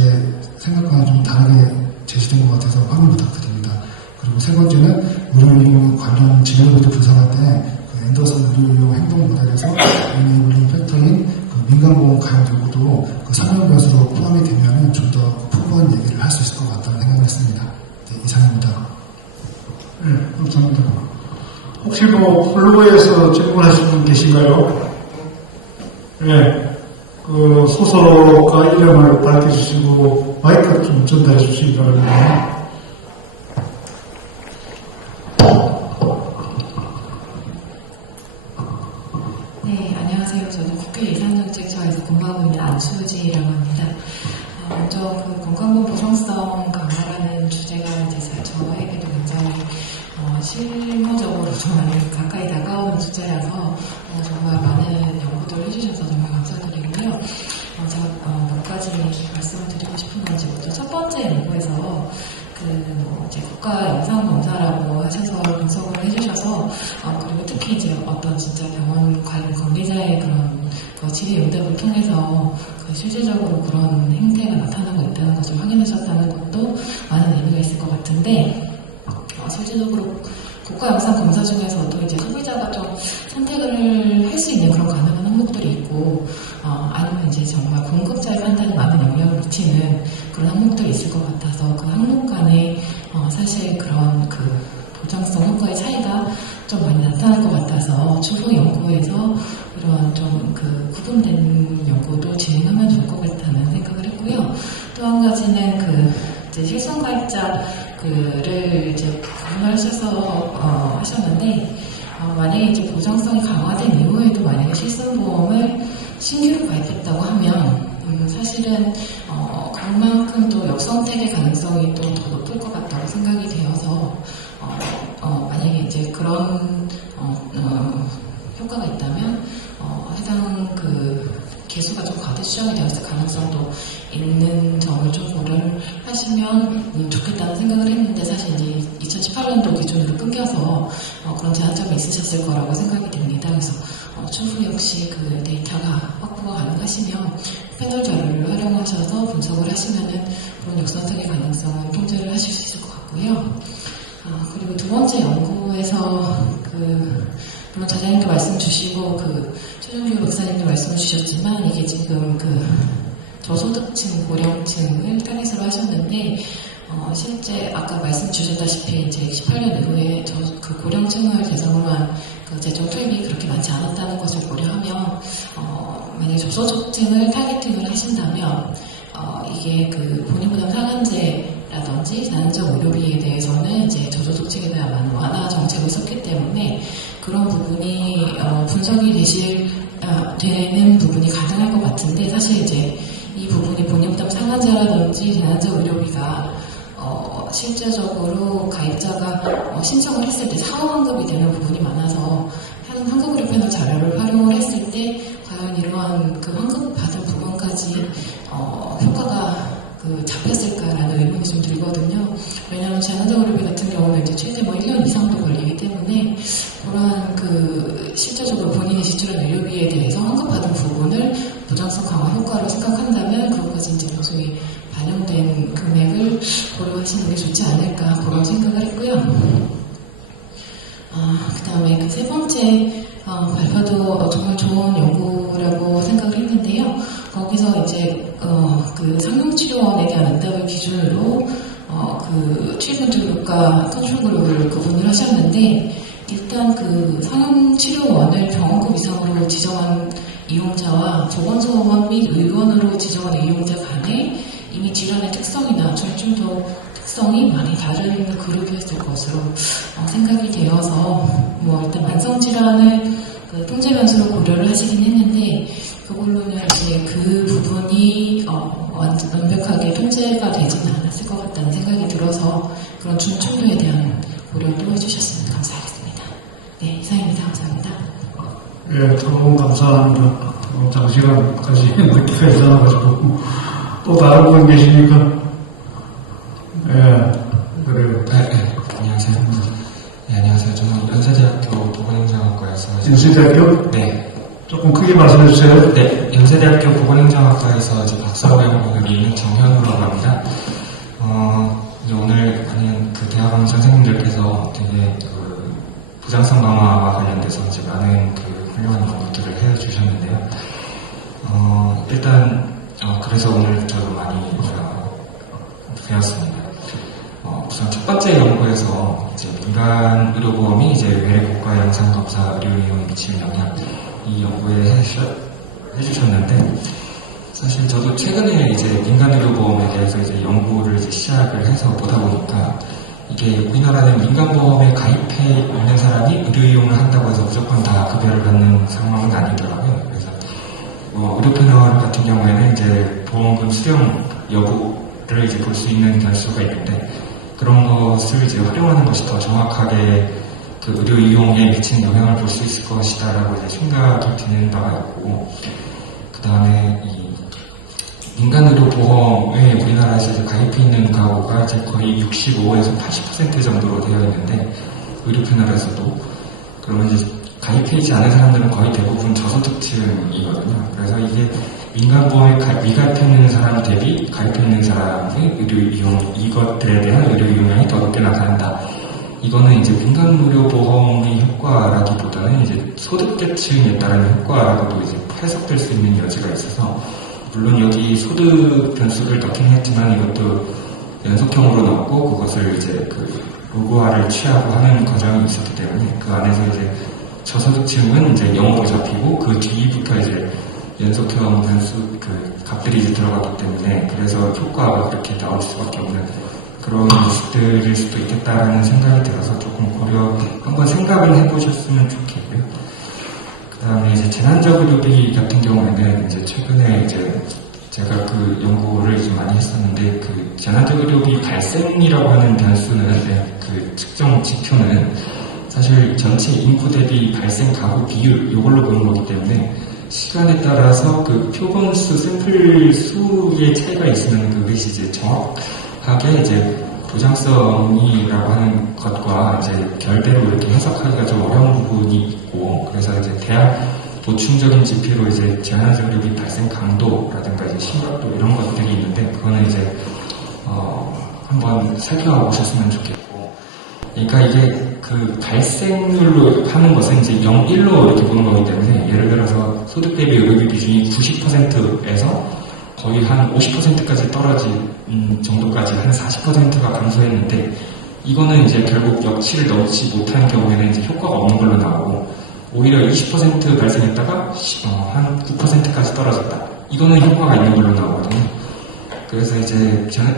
생각과는 좀 다르게 제시된 것 같아서 확인 부탁드립니다. 그리고 세 번째는 의료인력 관련 진료비를 분석할 때 앤더슨 의료인력 행동 모델에서 이네이블링 팩터인 민간보험 가용 요구도 설명변수로 포함이 되면 좀 더 풍부한 얘기를 할 수 있을 것 같다는 생각을 했습니다. 네, 이상입니다. 네, 감사합니다. 혹시 블로그에서 질문하신 분 계신가요? 네, 소속과 이름을 밝혀주시고 마이크 좀 전달해 주시기 바랍니다. 네, 안녕하세요. 저는 국회 예산정책처에서 근무하고 있는 안수지라고 합니다. 먼저 건강보험 보상성 강화라는 주제가 저에게도 굉장히 실무적으로 좀 많이 가까이 다가오는 주제라서 정말 많은 연구들을 해주셔서 정말 감사드리고요. 제가 몇 가지 말씀을 드리고 싶은 건 먼저 첫 번째 연구에서 이제 국가 영상검사라고 하셔서 분석을 해주셔서 그리고 특히 이제 어떤 진짜 병원 관계자의 그런 질의 응답을 통해서 실질적으로 그런 행태가 나타나고 있다는 것을 확인하셨다는 것도 많은 의미가 있을 것 같은데, 실질적으로 국가 영상 검사 중에서도 이제 소비자가 좀 선택을 할 수 있는 그런 가능한 항목들이 있고, 아니면 이제 정말 공급자의 판단에 많은 영향을 미치는 그런 항목들이 있을 것 같아서 그 항목 간에 사실 그런 보장성 효과의 차이가 좀 많이 나타날 것 같아서 추후 연구에서 이런 좀 구분된 연구도 진행하면 좋을 것 같다는 생각을 했고요. 또 한 가지는 이제 실손가입자를 이제 구분하셔서 하셨는데, 만약에 이제 보장성이 강화된 이후에도 만약에 실손보험을 신규로 가입했다고 하면 사실은 그만큼 또 역선택의 가능성이 또 더 높을 것 같다고 생각이 되어서 만약에 이제 그런 효과가 있다면 해당 개수가 좀 과대 수정이 되었을 가능성도 있는 점을 좀 고려를 하시면 좋겠다는 생각을 했는데, 사실 이제 2018년도 기준으로 끊겨서 그런 제한점이 있으셨을 거라고 생각이 됩니다. 그래서 추후 역시 데이터가 확보가 가능하시면 패널 자료를 활용하셔서 분석을 하시면은 그런 역선택의 가능성을 통제를 하실 수 있을 것 같고요. 그리고 두 번째 연구에서 물론 자장님도 말씀 주시고 최종규 박사님도 말씀을 주셨지만 이게 지금 저소득층, 고령층을 타겟으로 하셨는데 실제 아까 말씀 주셨다시피 이제 18년 이후에 고령층을 대상으로 한 재정 투입이 그렇게 많지 않았다는 것을 고려하면 만약에 저소득층을 타겟팅을 하신다면 이게 본인부담 상한제라든지 자연적 의료비에 대해서는 이제 저소득층에 대한 완화 정책을 썼기 때문에 그런 부분이 분석이 되는 부분이 가능할 것 같은데, 사실 이제 이 부분이 본인부담 상한제라든지 제한적 의료비가 실제적으로 가입자가 신청을 했을 때 사후 환급이 되는 부분이 많아서 한국의료 패널 자료를 활용을 했을 때 과연 이러한 환급 받은 이제 최대 1년 이상도 걸리기 때문에 그런 실질적으로 본인이 지출한 의료비에 대해서 환급받은 부분을 보장성 강화 효과로 생각한다면 그것까지 이제 방송에 반영된 금액을 고려하시는 게 좋지 않을까 그런 생각을 했고요. 그 다음에 그 세 번째 발표도 정말 좋은 연구라고 생각을 했는데요. 거기서 이제 상용치료원에 대한 응답을 기준으로 트리트먼트 그룹과 컨트롤 그룹을 구분을 하셨는데 일단 상용치료원을 병원급 이상으로 지정한 이용자와 보건소원 및 의원으로 지정한 이용자 간에 이미 질환의 특성이나 중증도 특성이 많이 다른 그룹이었을 것으로 생각이 되어서 일단 만성질환을 통제 변수로 고려를 하시긴 했는데 그걸로는 이제 그 부분이 완벽하게 통제가 되지는 않았을 것 같다는 생각이 들어서 그런 중증도에 대한 고려도 해주셨으면 감사하겠습니다. 네, 이상입니다. 감사합니다. 예, 너무 감사합니다. 장시간까지 늦게까지 전화가지고 또 다른 분 계십니까? 예, 그래요. 네, 안녕하세요. 네, 안녕하세요. 저는 연세대학교 보건행정학과에서 연세대학교? 네. 조금 크게 말씀해 주세요. 네, 연세대학교 보건행정학과에서 이제 박사학위를 있는 정현우라고 합니다. 이제 오늘 많은 대학원 선생님들께서 되게 부장성 강화와 관련돼서 이제 많은 훌륭한 연구들을 해주셨는데요. 일단 그래서 오늘 저도 많이 배웠습니다. 우선 첫 번째 연구에서 이제 민간 의료보험이 이제 외래국가 영상검사 의료비용에 미치는 영향 이 연구에 해주셨는데 사실 저도 최근에 이제 민간 의료보험에 대해서 이제 연구를 이제 시작을 해서 보다 보니까 이게 우리나라는 민간보험에 가입해 있는 사람이 의료이용을 한다고 해서 무조건 다 급여를 받는 상황은 아니더라고요. 그래서 의료 패널 같은 경우에는 이제 보험금 수령 여부를 이제 볼 수 있는 변수가 있는데 그런 것을 이제 활용하는 것이 더 정확하게 의료 이용에 미치는 영향을 볼 수 있을 것이다라고 이제 생각이 드는 바가 있고, 그 다음에 이 민간 의료 보험에 우리나라에서 이제 가입해 있는 가구가 이제 거의 65에서 80% 정도로 되어 있는데 의료 패널에서도 그러면 이제 가입해 있지 않은 사람들은 거의 대부분 저소득층이거든요. 그래서 이게 민간 보험에 미가입해 있는 사람 대비 가입해 있는 사람의 의료 이용 이것들에 대한 의료 이용량이 더 높게 나타난다. 이거는 이제 민간 의료 보험의 효과라기보다는 이제 소득계층에 따른 효과라고도 이제 해석될 수 있는 여지가 있어서 물론 여기 소득 변수를 넣긴 했지만 이것도 연속형으로 넣고 그것을 이제 로그화를 취하고 하는 과정이 있었기 때문에 그 안에서 이제 저소득층은 이제 0으로 잡히고 그 뒤부터 이제 연속형 변수 값들이 이제 들어가기 때문에 그래서 효과가 그렇게 나올 수밖에 없는 그런 모습들일 수도 있겠다라는 생각이 들어서 조금 한번 생각을 해보셨으면 좋겠고요. 그 다음에 이제 재난적 의료비 같은 경우에는 이제 최근에 이제 제가 연구를 이제 많이 했었는데 재난적 의료비 발생이라고 하는 변수는 측정 지표는 사실 전체 인구 대비 발생 가구 비율 이걸로 보는 거기 때문에 시간에 따라서 표본수 샘플 수의 차이가 있으면 그것이 이제 정확하게 이제 부정성이라고 하는 것과 이제 결대로 이렇게 해석하기가 좀 어려운 부분이 있고 그래서 이제 대학 보충적인 지표로 이제 재난적 의료비 발생 강도라든가 이제 심각도 이런 것들이 있는데 그거는 이제 한번 살펴보셨으면 좋겠고 그러니까 이게 발생률로 하는 것은 이제 0, 1로 이렇게 보는 거기 때문에 예를 들어서 소득 대비 의료비 비중이 90%에서 거의 한 50%까지 떨어진 정도까지 한 40%가 감소했는데 이거는 이제 결국 역치를 넣지 못한 경우에는 이제 효과가 없는 걸로 나오고 오히려 20% 발생했다가 한 9%까지 떨어졌다. 이거는 효과가 있는 걸로 나오거든요. 그래서 이제 저는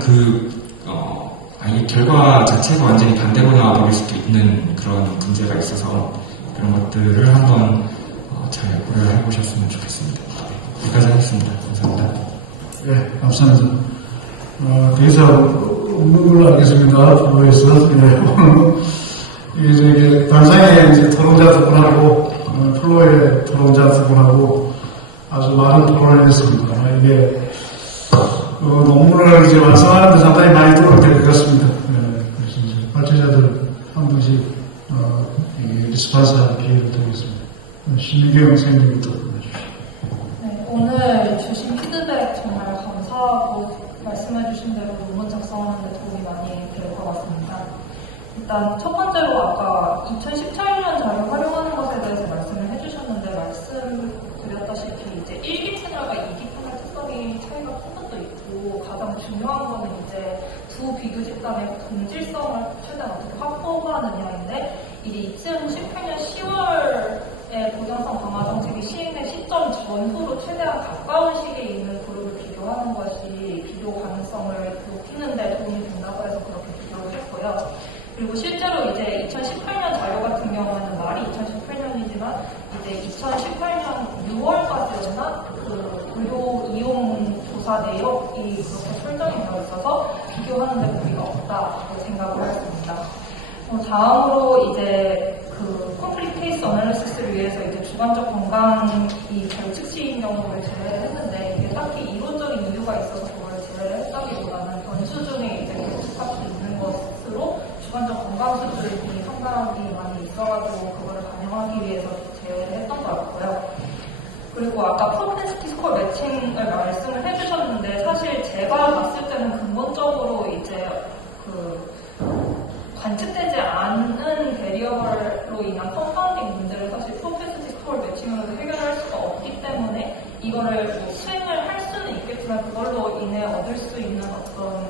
이 결과 자체가 완전히 반대로 나와버릴 수도 있는 그런 문제가 있어서 그런 것들을 한번 잘 고려를 해보셨으면 좋겠습니다. 여기까지 하겠습니다. 감사합니다. 네, 감사합니다. 대사 없는 걸로 알겠습니다. 프로에서. 오늘 이제 단상에 이제 토론자 두 분하고 플로에 토론자 두 분하고 아주 많은 토론을 했습니다. 이게 논문을 이제 완성하는 데 상당히 많이 도움이 될 것 같습니다. 그래서 이제 발제자들 한 번씩 이 리스폰스할 기회를 드리겠습니다. 신유경 선생님부터 보내주시죠. 네, 오늘 주신 피드백 정말 감사하고 말씀해주신 대로 논문 작성하는 데 도움이 많이 될 것 같습니다. 일단 첫 번째로 아까 2018년 자료 활용하는 것에 대해서 말씀을 해주셨는데 말씀드렸다시피 이제 1기 채널과 2기 채널 특성이 차이가 큰 것도 있고 가장 중요한 거는 이제 두 비교 집단의 동질성을 최대한 어떻게 확보하느냐인데 이게 2018년 10월에 보장성 강화 정책이 시행된 시점 전후로 최대한 가까운 시기에 있는 그룹을 비교하는 것이 비교 가능성을 높이는 데 도움이 된다고 해서 그렇게 비교를 했고요. 그리고 실제로 이제 2018년 자료 같은 경우는 말이 2018년이지만 이제 2018년 6월까지였나 그 의료 이용 조사 내역이 그렇게 설정이 되어 있어서 비교하는 데 무리가 없다고 생각을 했습니다. 다음으로 이제 그 컴플리트 케이스 어널리시스를 위해서 이제 주관적 건강이 결측시인 경우를 제외했는데 이게 딱히 이론적인 이유가 있어서 그걸 제외했다기보다는 변수 중에 이제 결측할 수 있는 것으로 주관적 건강 수준이 상당히 많이 있어가지고 그거를 반영하기 위해서 제외했던 것 같고요. 그리고 아까 프로펜시티 스코어 매칭을 말씀을 해주셨는데 사실 제가 봤을 때는 근본적으로 이제 그 관측되지 않은 베리어블로 인한 컴파운딩 문제를 사실 프로펜시티 스코어 매칭으로 해결할 수가 없기 때문에 이거를 뭐 수행을 할 수는 있겠지만 그걸로 인해 얻을 수 있는 어떤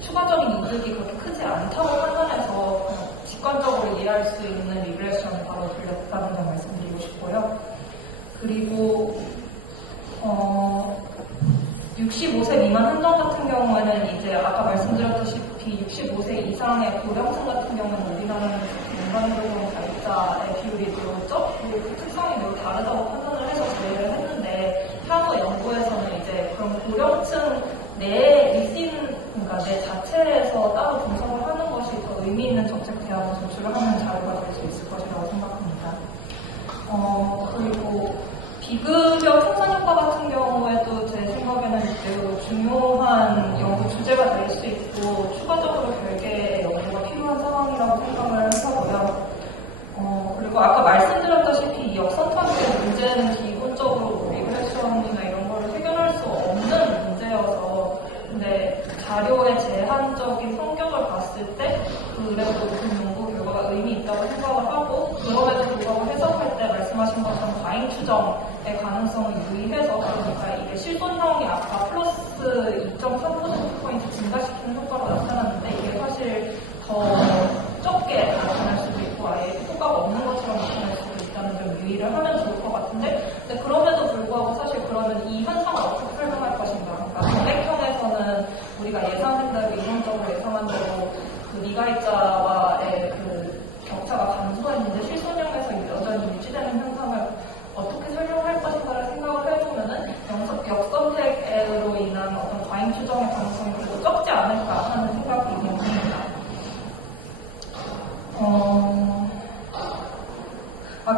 추가적인 이득이 그렇게 크지 않다고 판단해서 직관적으로 이해할 수 있는 리그레션을 바로 돌렸다는 점 말씀드리고 싶고요. 그리고 65세 미만 한정 같은 경우에는 이제 아까 말씀드렸다시피 65세 이상의 고령층 같은 경우는 우리나라는 민간의료보험 가입자의 비율이 매우 적고 그 특성이 매우 다르다고 판단을 해서 제외를 했는데 향후 연구에서는 이제 그런 고령층 내 리신 그러니까 내 자체에서 따로 분석을 하는 것이 더 의미 있는 정책 대안을 제출을 하는 자료가 될 수 있을 것이라고 생각합니다. 그리고 비급여 생산 효과 같은 경우에도 제 생각에는 매우 중요한 연구 주제가 될 수 있고 추가적으로 별개의 연구가 필요한 상황이라고 생각을 하고요. 그리고 아까 말씀드렸다시피 이 역선택의 문제는 기본적으로 뭐 리그레션이나 이런 거를 해결할 수 없는 문제여서 근데 자료의 제한적인 성격을 봤을 때 그래도 그 연구 결과가 의미 있다고 생각을 하고 그럼에도 불구하고 해석할 때 말씀하신 것처럼 과잉 추정의 가능성을 유의해서 그러니까 이게 실손형이 아까 플러스 2.3%포인트 증가시키는 효과로 나타났는데 이게 사실 더 적게 나타날 수도 있고 아예 효과가 없는 것처럼 나타날 수도 있다는 점 유의를 하면 좋을 것 같은데 근데 그럼에도 불구하고 사실 그러면 이 현상을 어떻게 설명할 것인가 그러니까 정액형에서는 우리가 예상한 대로 이론적으로 예상한 대로 그 미가입자와의 그 격차가 감소했는데 실손형에서 여전히 유지되는 현상을 어떻게 설명할 것인가를 생각을 해보면은 역선택으로 인한 어떤 과잉 추정의 가능성이 그래도 적지 않을까 하는 생각이 듭니다.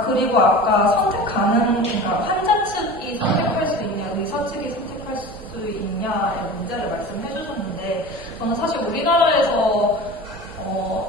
그리고 아까 선택 가능, 그러니까 환자 측이 선택할 수 있냐, 의사 측이 선택할 수 있냐의 문제를 말씀해 주셨는데, 저는 사실 우리나라에서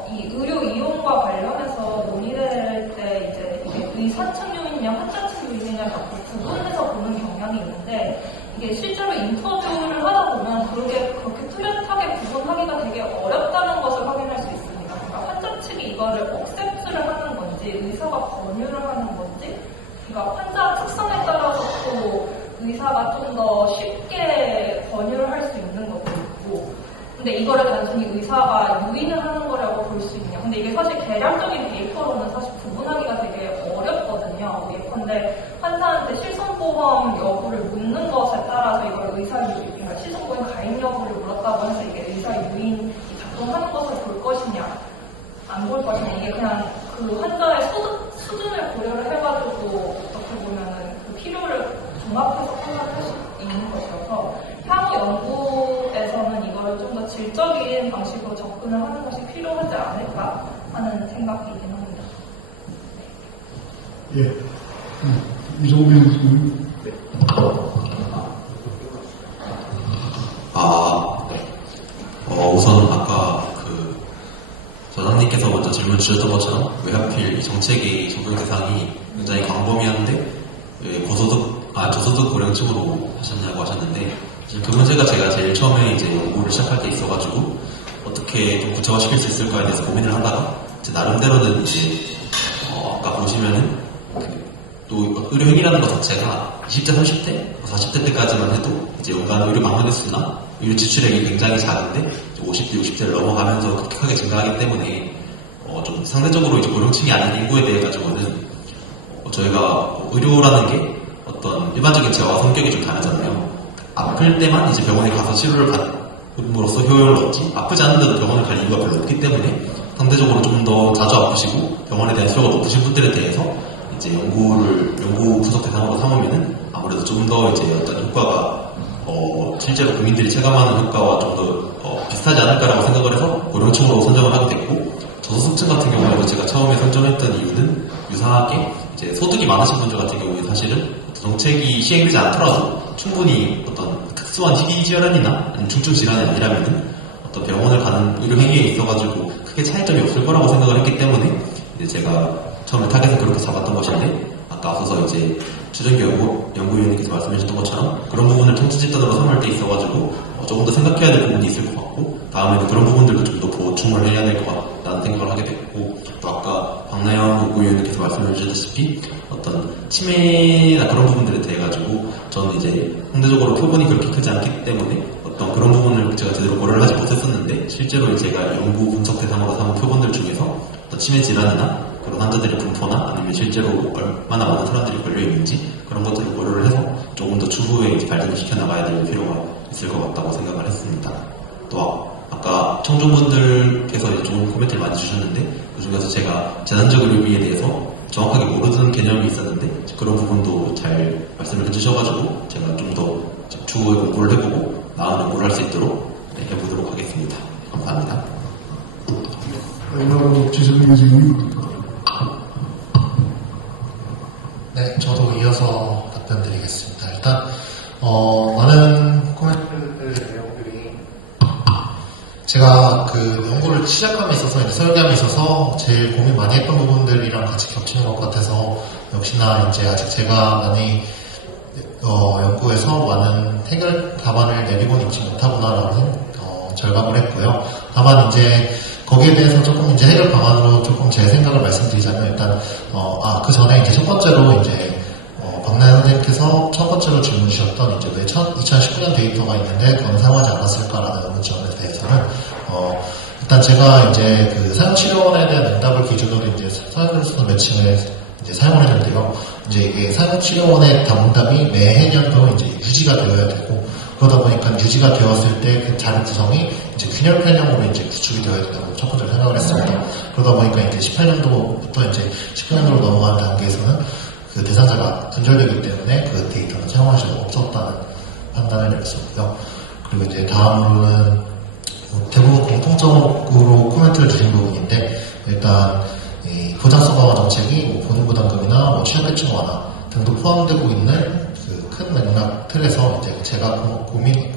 이 의료 이용과 관련해서 논의될 때 이제 이게 의사 측 요인이냐, 환자 측 요인이냐 자꾸 구분해서 보는 경향이 있는데, 이게 실제로 인터뷰를 하다 보면 그렇게 뚜렷하게 구분하기가 되게 어렵다는 것을 확인할 수 있습니다. 그러니까 환자 측이 이거를 억셉트를 하는 건지, 의사가 권유를 하는 건지, 그러니까 환자 특성에 따라서 또 의사가 좀 더 쉽게 권유를 할 수 있는 것도 있고, 근데 이거를 단순히 의사가 유인을 하는 거라고 볼 수 있냐. 근데 이게 사실 개량적인 페이퍼로는 사실 구분하기가 되게 어렵거든요. 예컨대 환자한테 실손보험 여부를 묻는 것에 따라서 이걸 의사 유인, 그러니까 실손보험 가입 여부를 물었다고 해서 이게 의사 유인이 작동하는 것을 볼 것이냐, 안 볼 것이냐. 이게 그냥 그 환자의 소득 수준을 고려를 해가지고 어떻게 보면은 그 필요를 종합해서 판단할 수 있는 것이어서 향후 연구에서는 이거를 좀 더 질적인 방식으로 접근을 하는 것이 필요하지 않을까 하는 생각이긴 합니다. 예. 이종민 교수님. 우선 아까 그 전원님께서 먼저 질문 주셨던 것처럼 왜 하필 이 정책의 적용 대상이 굉장히 광범위한데 왜 저소득 고령층으로 하셨냐고 하셨는데 그 문제가 제가 제일 처음에 이제 연구를 시작할 때 있어가지고 어떻게 좀 구체화시킬 수 있을까에 대해서 고민을 하다가 제 나름대로는 이제 아까 보시면은 또 의료행위라는 것 자체가 20대, 30대, 40대 때까지만 해도 이제 연간 의료 방문 횟수나 의료 지출액이 굉장히 작은데 50대, 60대를 넘어가면서 급격하게 증가하기 때문에 좀 상대적으로 이제 고령층이 아닌 인구에 대해 가지고는 저희가 의료라는 게 어떤 일반적인 재화와 성격이 좀 다르잖아요. 아플 때만 이제 병원에 가서 치료를 받음으로써 효율을 얻지 아프지 않은데도 병원을 갈 이유가 별로 없기 때문에 상대적으로 좀 더 자주 아프시고 병원에 대한 수요가 높으신 분들에 대해서 이제 연구 분석 대상으로 삼으면은 아무래도 좀 더 이제 어떤 효과가 실제로 국민들이 체감하는 효과와 좀 더 비슷하지 않을까라고 생각을 해서 고령층으로 선정을 하게 됐고 저소득층 같은 경우에도 제가 처음에 선정했던 이유는 유사하게 이제 소득이 많으신 분들 같은 경우에 사실은 정책이 시행되지 않더라도 충분히 어떤 특수한 희귀질환이나 아니면 중증 질환이 아니라면은 어떤 병원을 가는 의료 행위에 있어가지고 크게 차이점이 없을 거라고 생각을 했기 때문에 이제 제가 처음에 타겟을 그렇게 잡았던 것인데 아까 앞서서 이제 추정기 연구위원님께서 말씀해 주셨던 것처럼 그런 부분을 통치 집단으로 삼을 때 있어가지고 조금 더 생각해야 될 부분이 있을 것 같고 다음에는 그런 부분들도 좀 더 보충을 해야 될 것 같다는 생각을 하게 됐고 또 아까 박나영 연구위원님께서 말씀해 주셨다시피 어떤 치매나 그런 부분들에 대해 가지고 저는 이제 상대적으로 표본이 그렇게 크지 않기 때문에 어떤 그런 부분을 제가 제대로 고려를 하지 못했었는데 실제로 제가 연구 분석 대상으로 삼은 표본들 중에서 어떤 치매 질환이나 그런 환자들의 분포나 아니면 실제로 얼마나 많은 사람들이 걸려있는지 그런 것들을 고려를 해서 조금 더 추후에 이제 발전을 시켜나가야 될 필요가 있을 것 같다고 생각을 했습니다. 또 아까 청중분들께서 이제 좋은 코멘트를 많이 주셨는데 그 중에서 제가 재난적 의료비에 대해서 정확하게 모르는 개념이 있었는데 그런 부분도 잘 말씀을 해주셔가지고 제가 좀 더 추후에 공부를 해보고 나은 연구를 할 수 있도록 해보도록 하겠습니다. 감사합니다. 마지막으로 지성민 선생님. 네, 저도 이어서 답변드리겠습니다. 일단 많은 코멘트들 내용들이 제가 그 연구를 시작함에 있어서 이제 설계함에 있어서 제일 고민 많이 했던 부분들이랑 같이 겹치는 것 같아서 역시나 이제 아직 제가 많이 연구에서 많은 해결 답안을 내리고는 있지 못하구나라는 절감을 했고요. 다만 이제 거기에 대해서 조금 이제 해결 방안으로 조금 제 생각을 말씀드리자면 일단 그 전에 이제 첫 번째로 이제 박나연 선생님께서 첫 번째로 질문 주셨던 이제 왜 2019년 데이터가 있는데 그건 사용하지 않았을까라는 의문점에 대해서는 일단 제가 이제 그 사용치료원에 대한 응답을 기준으로 이제 사용자 매칭을 이제 사용을 했는데요. 이제 이게 사용치료원의 응답이 매해년도 이제 유지가 되어야 되고 그러다 보니까 유지가 되었을 때 그 자료 구성이 이제 균열 편형으로 이제 구축이 되어야 된다고 첫 번째로 생각을 했습니다. 그러다 보니까 이제 18년도부터 이제 19년도로 넘어간 단계에서는 그 대상자가 분절되기 때문에 그 데이터는 사용할 수 없었다는 판단을 내렸었고요. 그리고 이제 다음으로는 대부분 공통적으로 코멘트를 드린 부분인데 일단 이 보장성 강화 정책이 본인 부담금이나 취약계층 완화 등도 포함되고 있는 그 큰 맥락 틀에서 이제 제가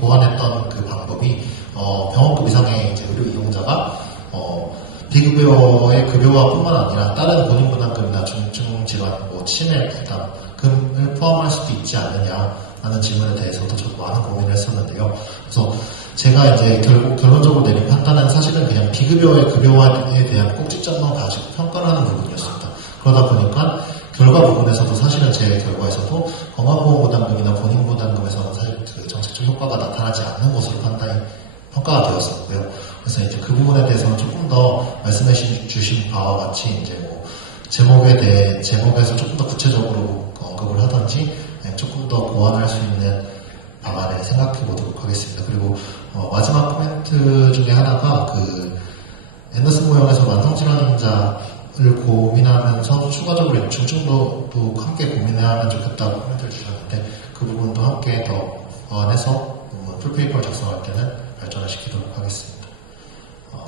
고안했던 그 방법이 병원급 이상의 이제 의료 이용자가 비급여의 급여화뿐만 아니라 다른 본인 부담금이나 중증 질환, 치매 부담금을 포함할 수도 있지 않느냐라는 질문에 대해서도 저도 많은 고민을 했었는데요. 그래서 제가 이제 결론적으로 내린 판단은 사실은 그냥 비급여의 급여화에 대한 꼭지점만 가지고 평가를 하는 부분이었습니다. 그러다 보니까 결과 부분에서도 사실은 제 결과에서도 건강보험부담금이나 본인부담금에서는 사실 그 정책적 효과가 나타나지 않는 것으로 평가가 되었었고요. 그래서 이제 그 부분에 대해서는 조금 더 말씀해 주신 바와 같이 이제 제목에서 조금 더 구체적으로 언급을 하든지 조금 더 보완할 수 있는 방안을 생각해 보도록 하겠습니다. 그리고 마지막 코멘트 중에 하나가 그 앤더슨 모형에서 만성질환 환자를 고민하면서 추가적으로 중증도도 함께 고민하면 좋겠다고 코멘트를 주셨는데 그 부분도 함께 더 보완해서 풀페이퍼를 작성할 때는 발전을 시키도록 하겠습니다.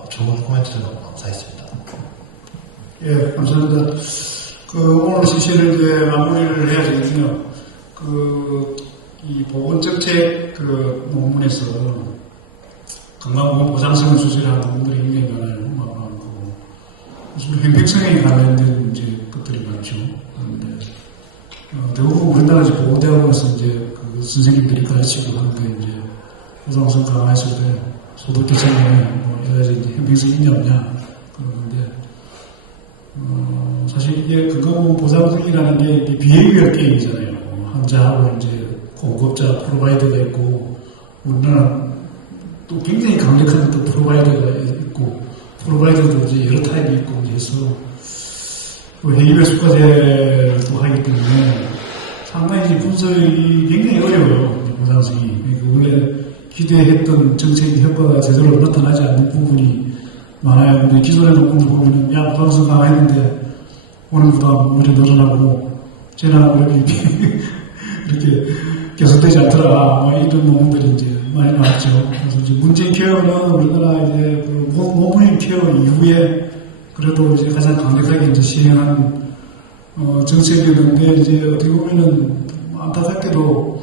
좋은 코멘트들 너무 감사했습니다. 예, 감사합니다. 오늘 시시를 이제 마무리를 해야 되거든요. 이 보건정책 논문에서 건강보험 보장성을 수술하는 부분들이 굉장히 많아요. 주로 행평성에 관련된 이제 것들이 많죠. 그런데 대부분 우리나라 이제 보건대학원에서 이제 그 선생님들이 가르치고 하는 게 이제 보상성 강화했을 때 소득 개선에 뭐 여러 가지 이제 행평성이 있냐 없냐 그런 건데 사실 이게 건강보험 보상성이라는 게 이게 비행별 게임이잖아요. 환자하고 이제 공급자 프로바이더가 있고 우리나라 또 굉장히 강력한 또 프로바이더가 있고 프로바이더도 이제 여러 타입이 있고 해서 회의별 수과제를 또 하기 때문에 상당히 이제 분석이 굉장히 어려워요. 보상성이. 그러니까 원래 기대했던 정책의 효과가 제대로 나타나지 않는 부분이 많아요. 근데 기존의 논문들 보면은 야 보상성 강화했는데 오는 부담 오히려 늘어나고 재난 어렵이 이렇게 계속되지 않더라. 뭐 이런 논문들이 이제 많이 나왔죠. 그래서 이제 문재인 케어는 우리나라 이제 그 노무현 케어 이후에 그래도 이제 가장 강력하게 이제 시행한 정책이었는데 이제 어떻게 보면은 안타깝게도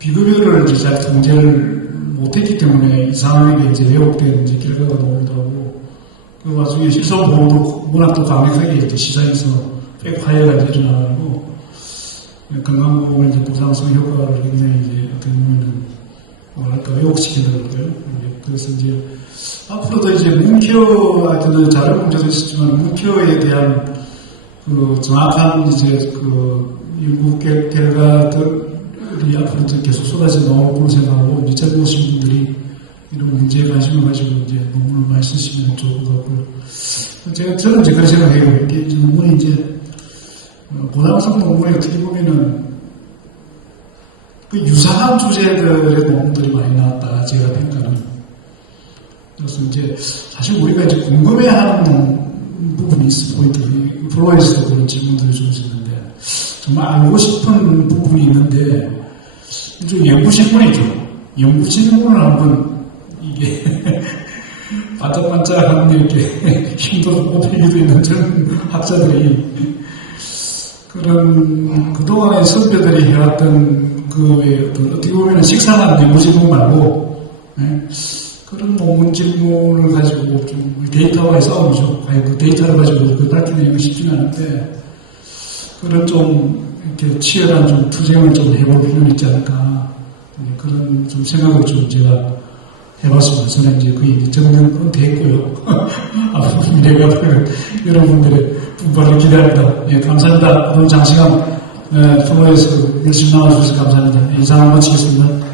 비급여를 이제 잘 통제를 못했기 때문에 이 상황에 이제 왜곡된 이제 결과가 나오기도 하고 그 와중에 실손보호도 워낙 또 강력하게 이제 시장에서 백화해가 일어나고 건강보험의 이제 보상성 효과를 굉장히 이제 어떻게 보면은 뭐랄까 왜곡시킨다 그럴까요? 그래서 이제 앞으로도 이제 문케어가 저는 자료 문제도 있었지만 문케어에 대한 그 정확한 이제 그 연구 결과들이 앞으로 계속 쏟아져 나올 거로 생각하고 이제 젊으신 분들이 이런 문제에 관심을 가지고 이제 논문을 많이 쓰시면 좋을 것 같고요. 저는 이제 그런 생각해요. 이게 논문이 이제 보상성 논문에 어떻게 보면은 그 유사한 주제들의 논문들이 많이 나왔다, 제가 평가는. 그래서 이제 사실 우리가 이제 궁금해하는 부분이 있어, 포인트들이. 프로에서도 그런 질문들이 좀 있었는데, 정말 알고 싶은 부분이 있는데, 좀 연구 질문이죠. 연구 질문을 한번 이게 반짝반짝하는 이렇게 힘들어 뽑히기도 있는 저런 학자들이 그런 그동안의 선배들이 해왔던 그 어떻게 보면 식상한 연구 질문 말고 그런 논문 질문을 가지고 좀 데이터와의 싸움이죠. 과연 그 데이터를 가지고 그 밝혀내는 게 쉽지는 않은데 그런 좀 이렇게 치열한 좀 투쟁을 좀 해볼 필요는 있지 않을까 그런 좀 생각을 좀 제가 해봤습니다. 저는 이제 거의 정년은 됐고요. 앞으로 미래가 여러분들의 분발을 기대합니다. 예, 감사합니다. 오늘 장시간 프로에서 열심히 나와주셔서 감사합니다. 인사 한번 마치겠습니다.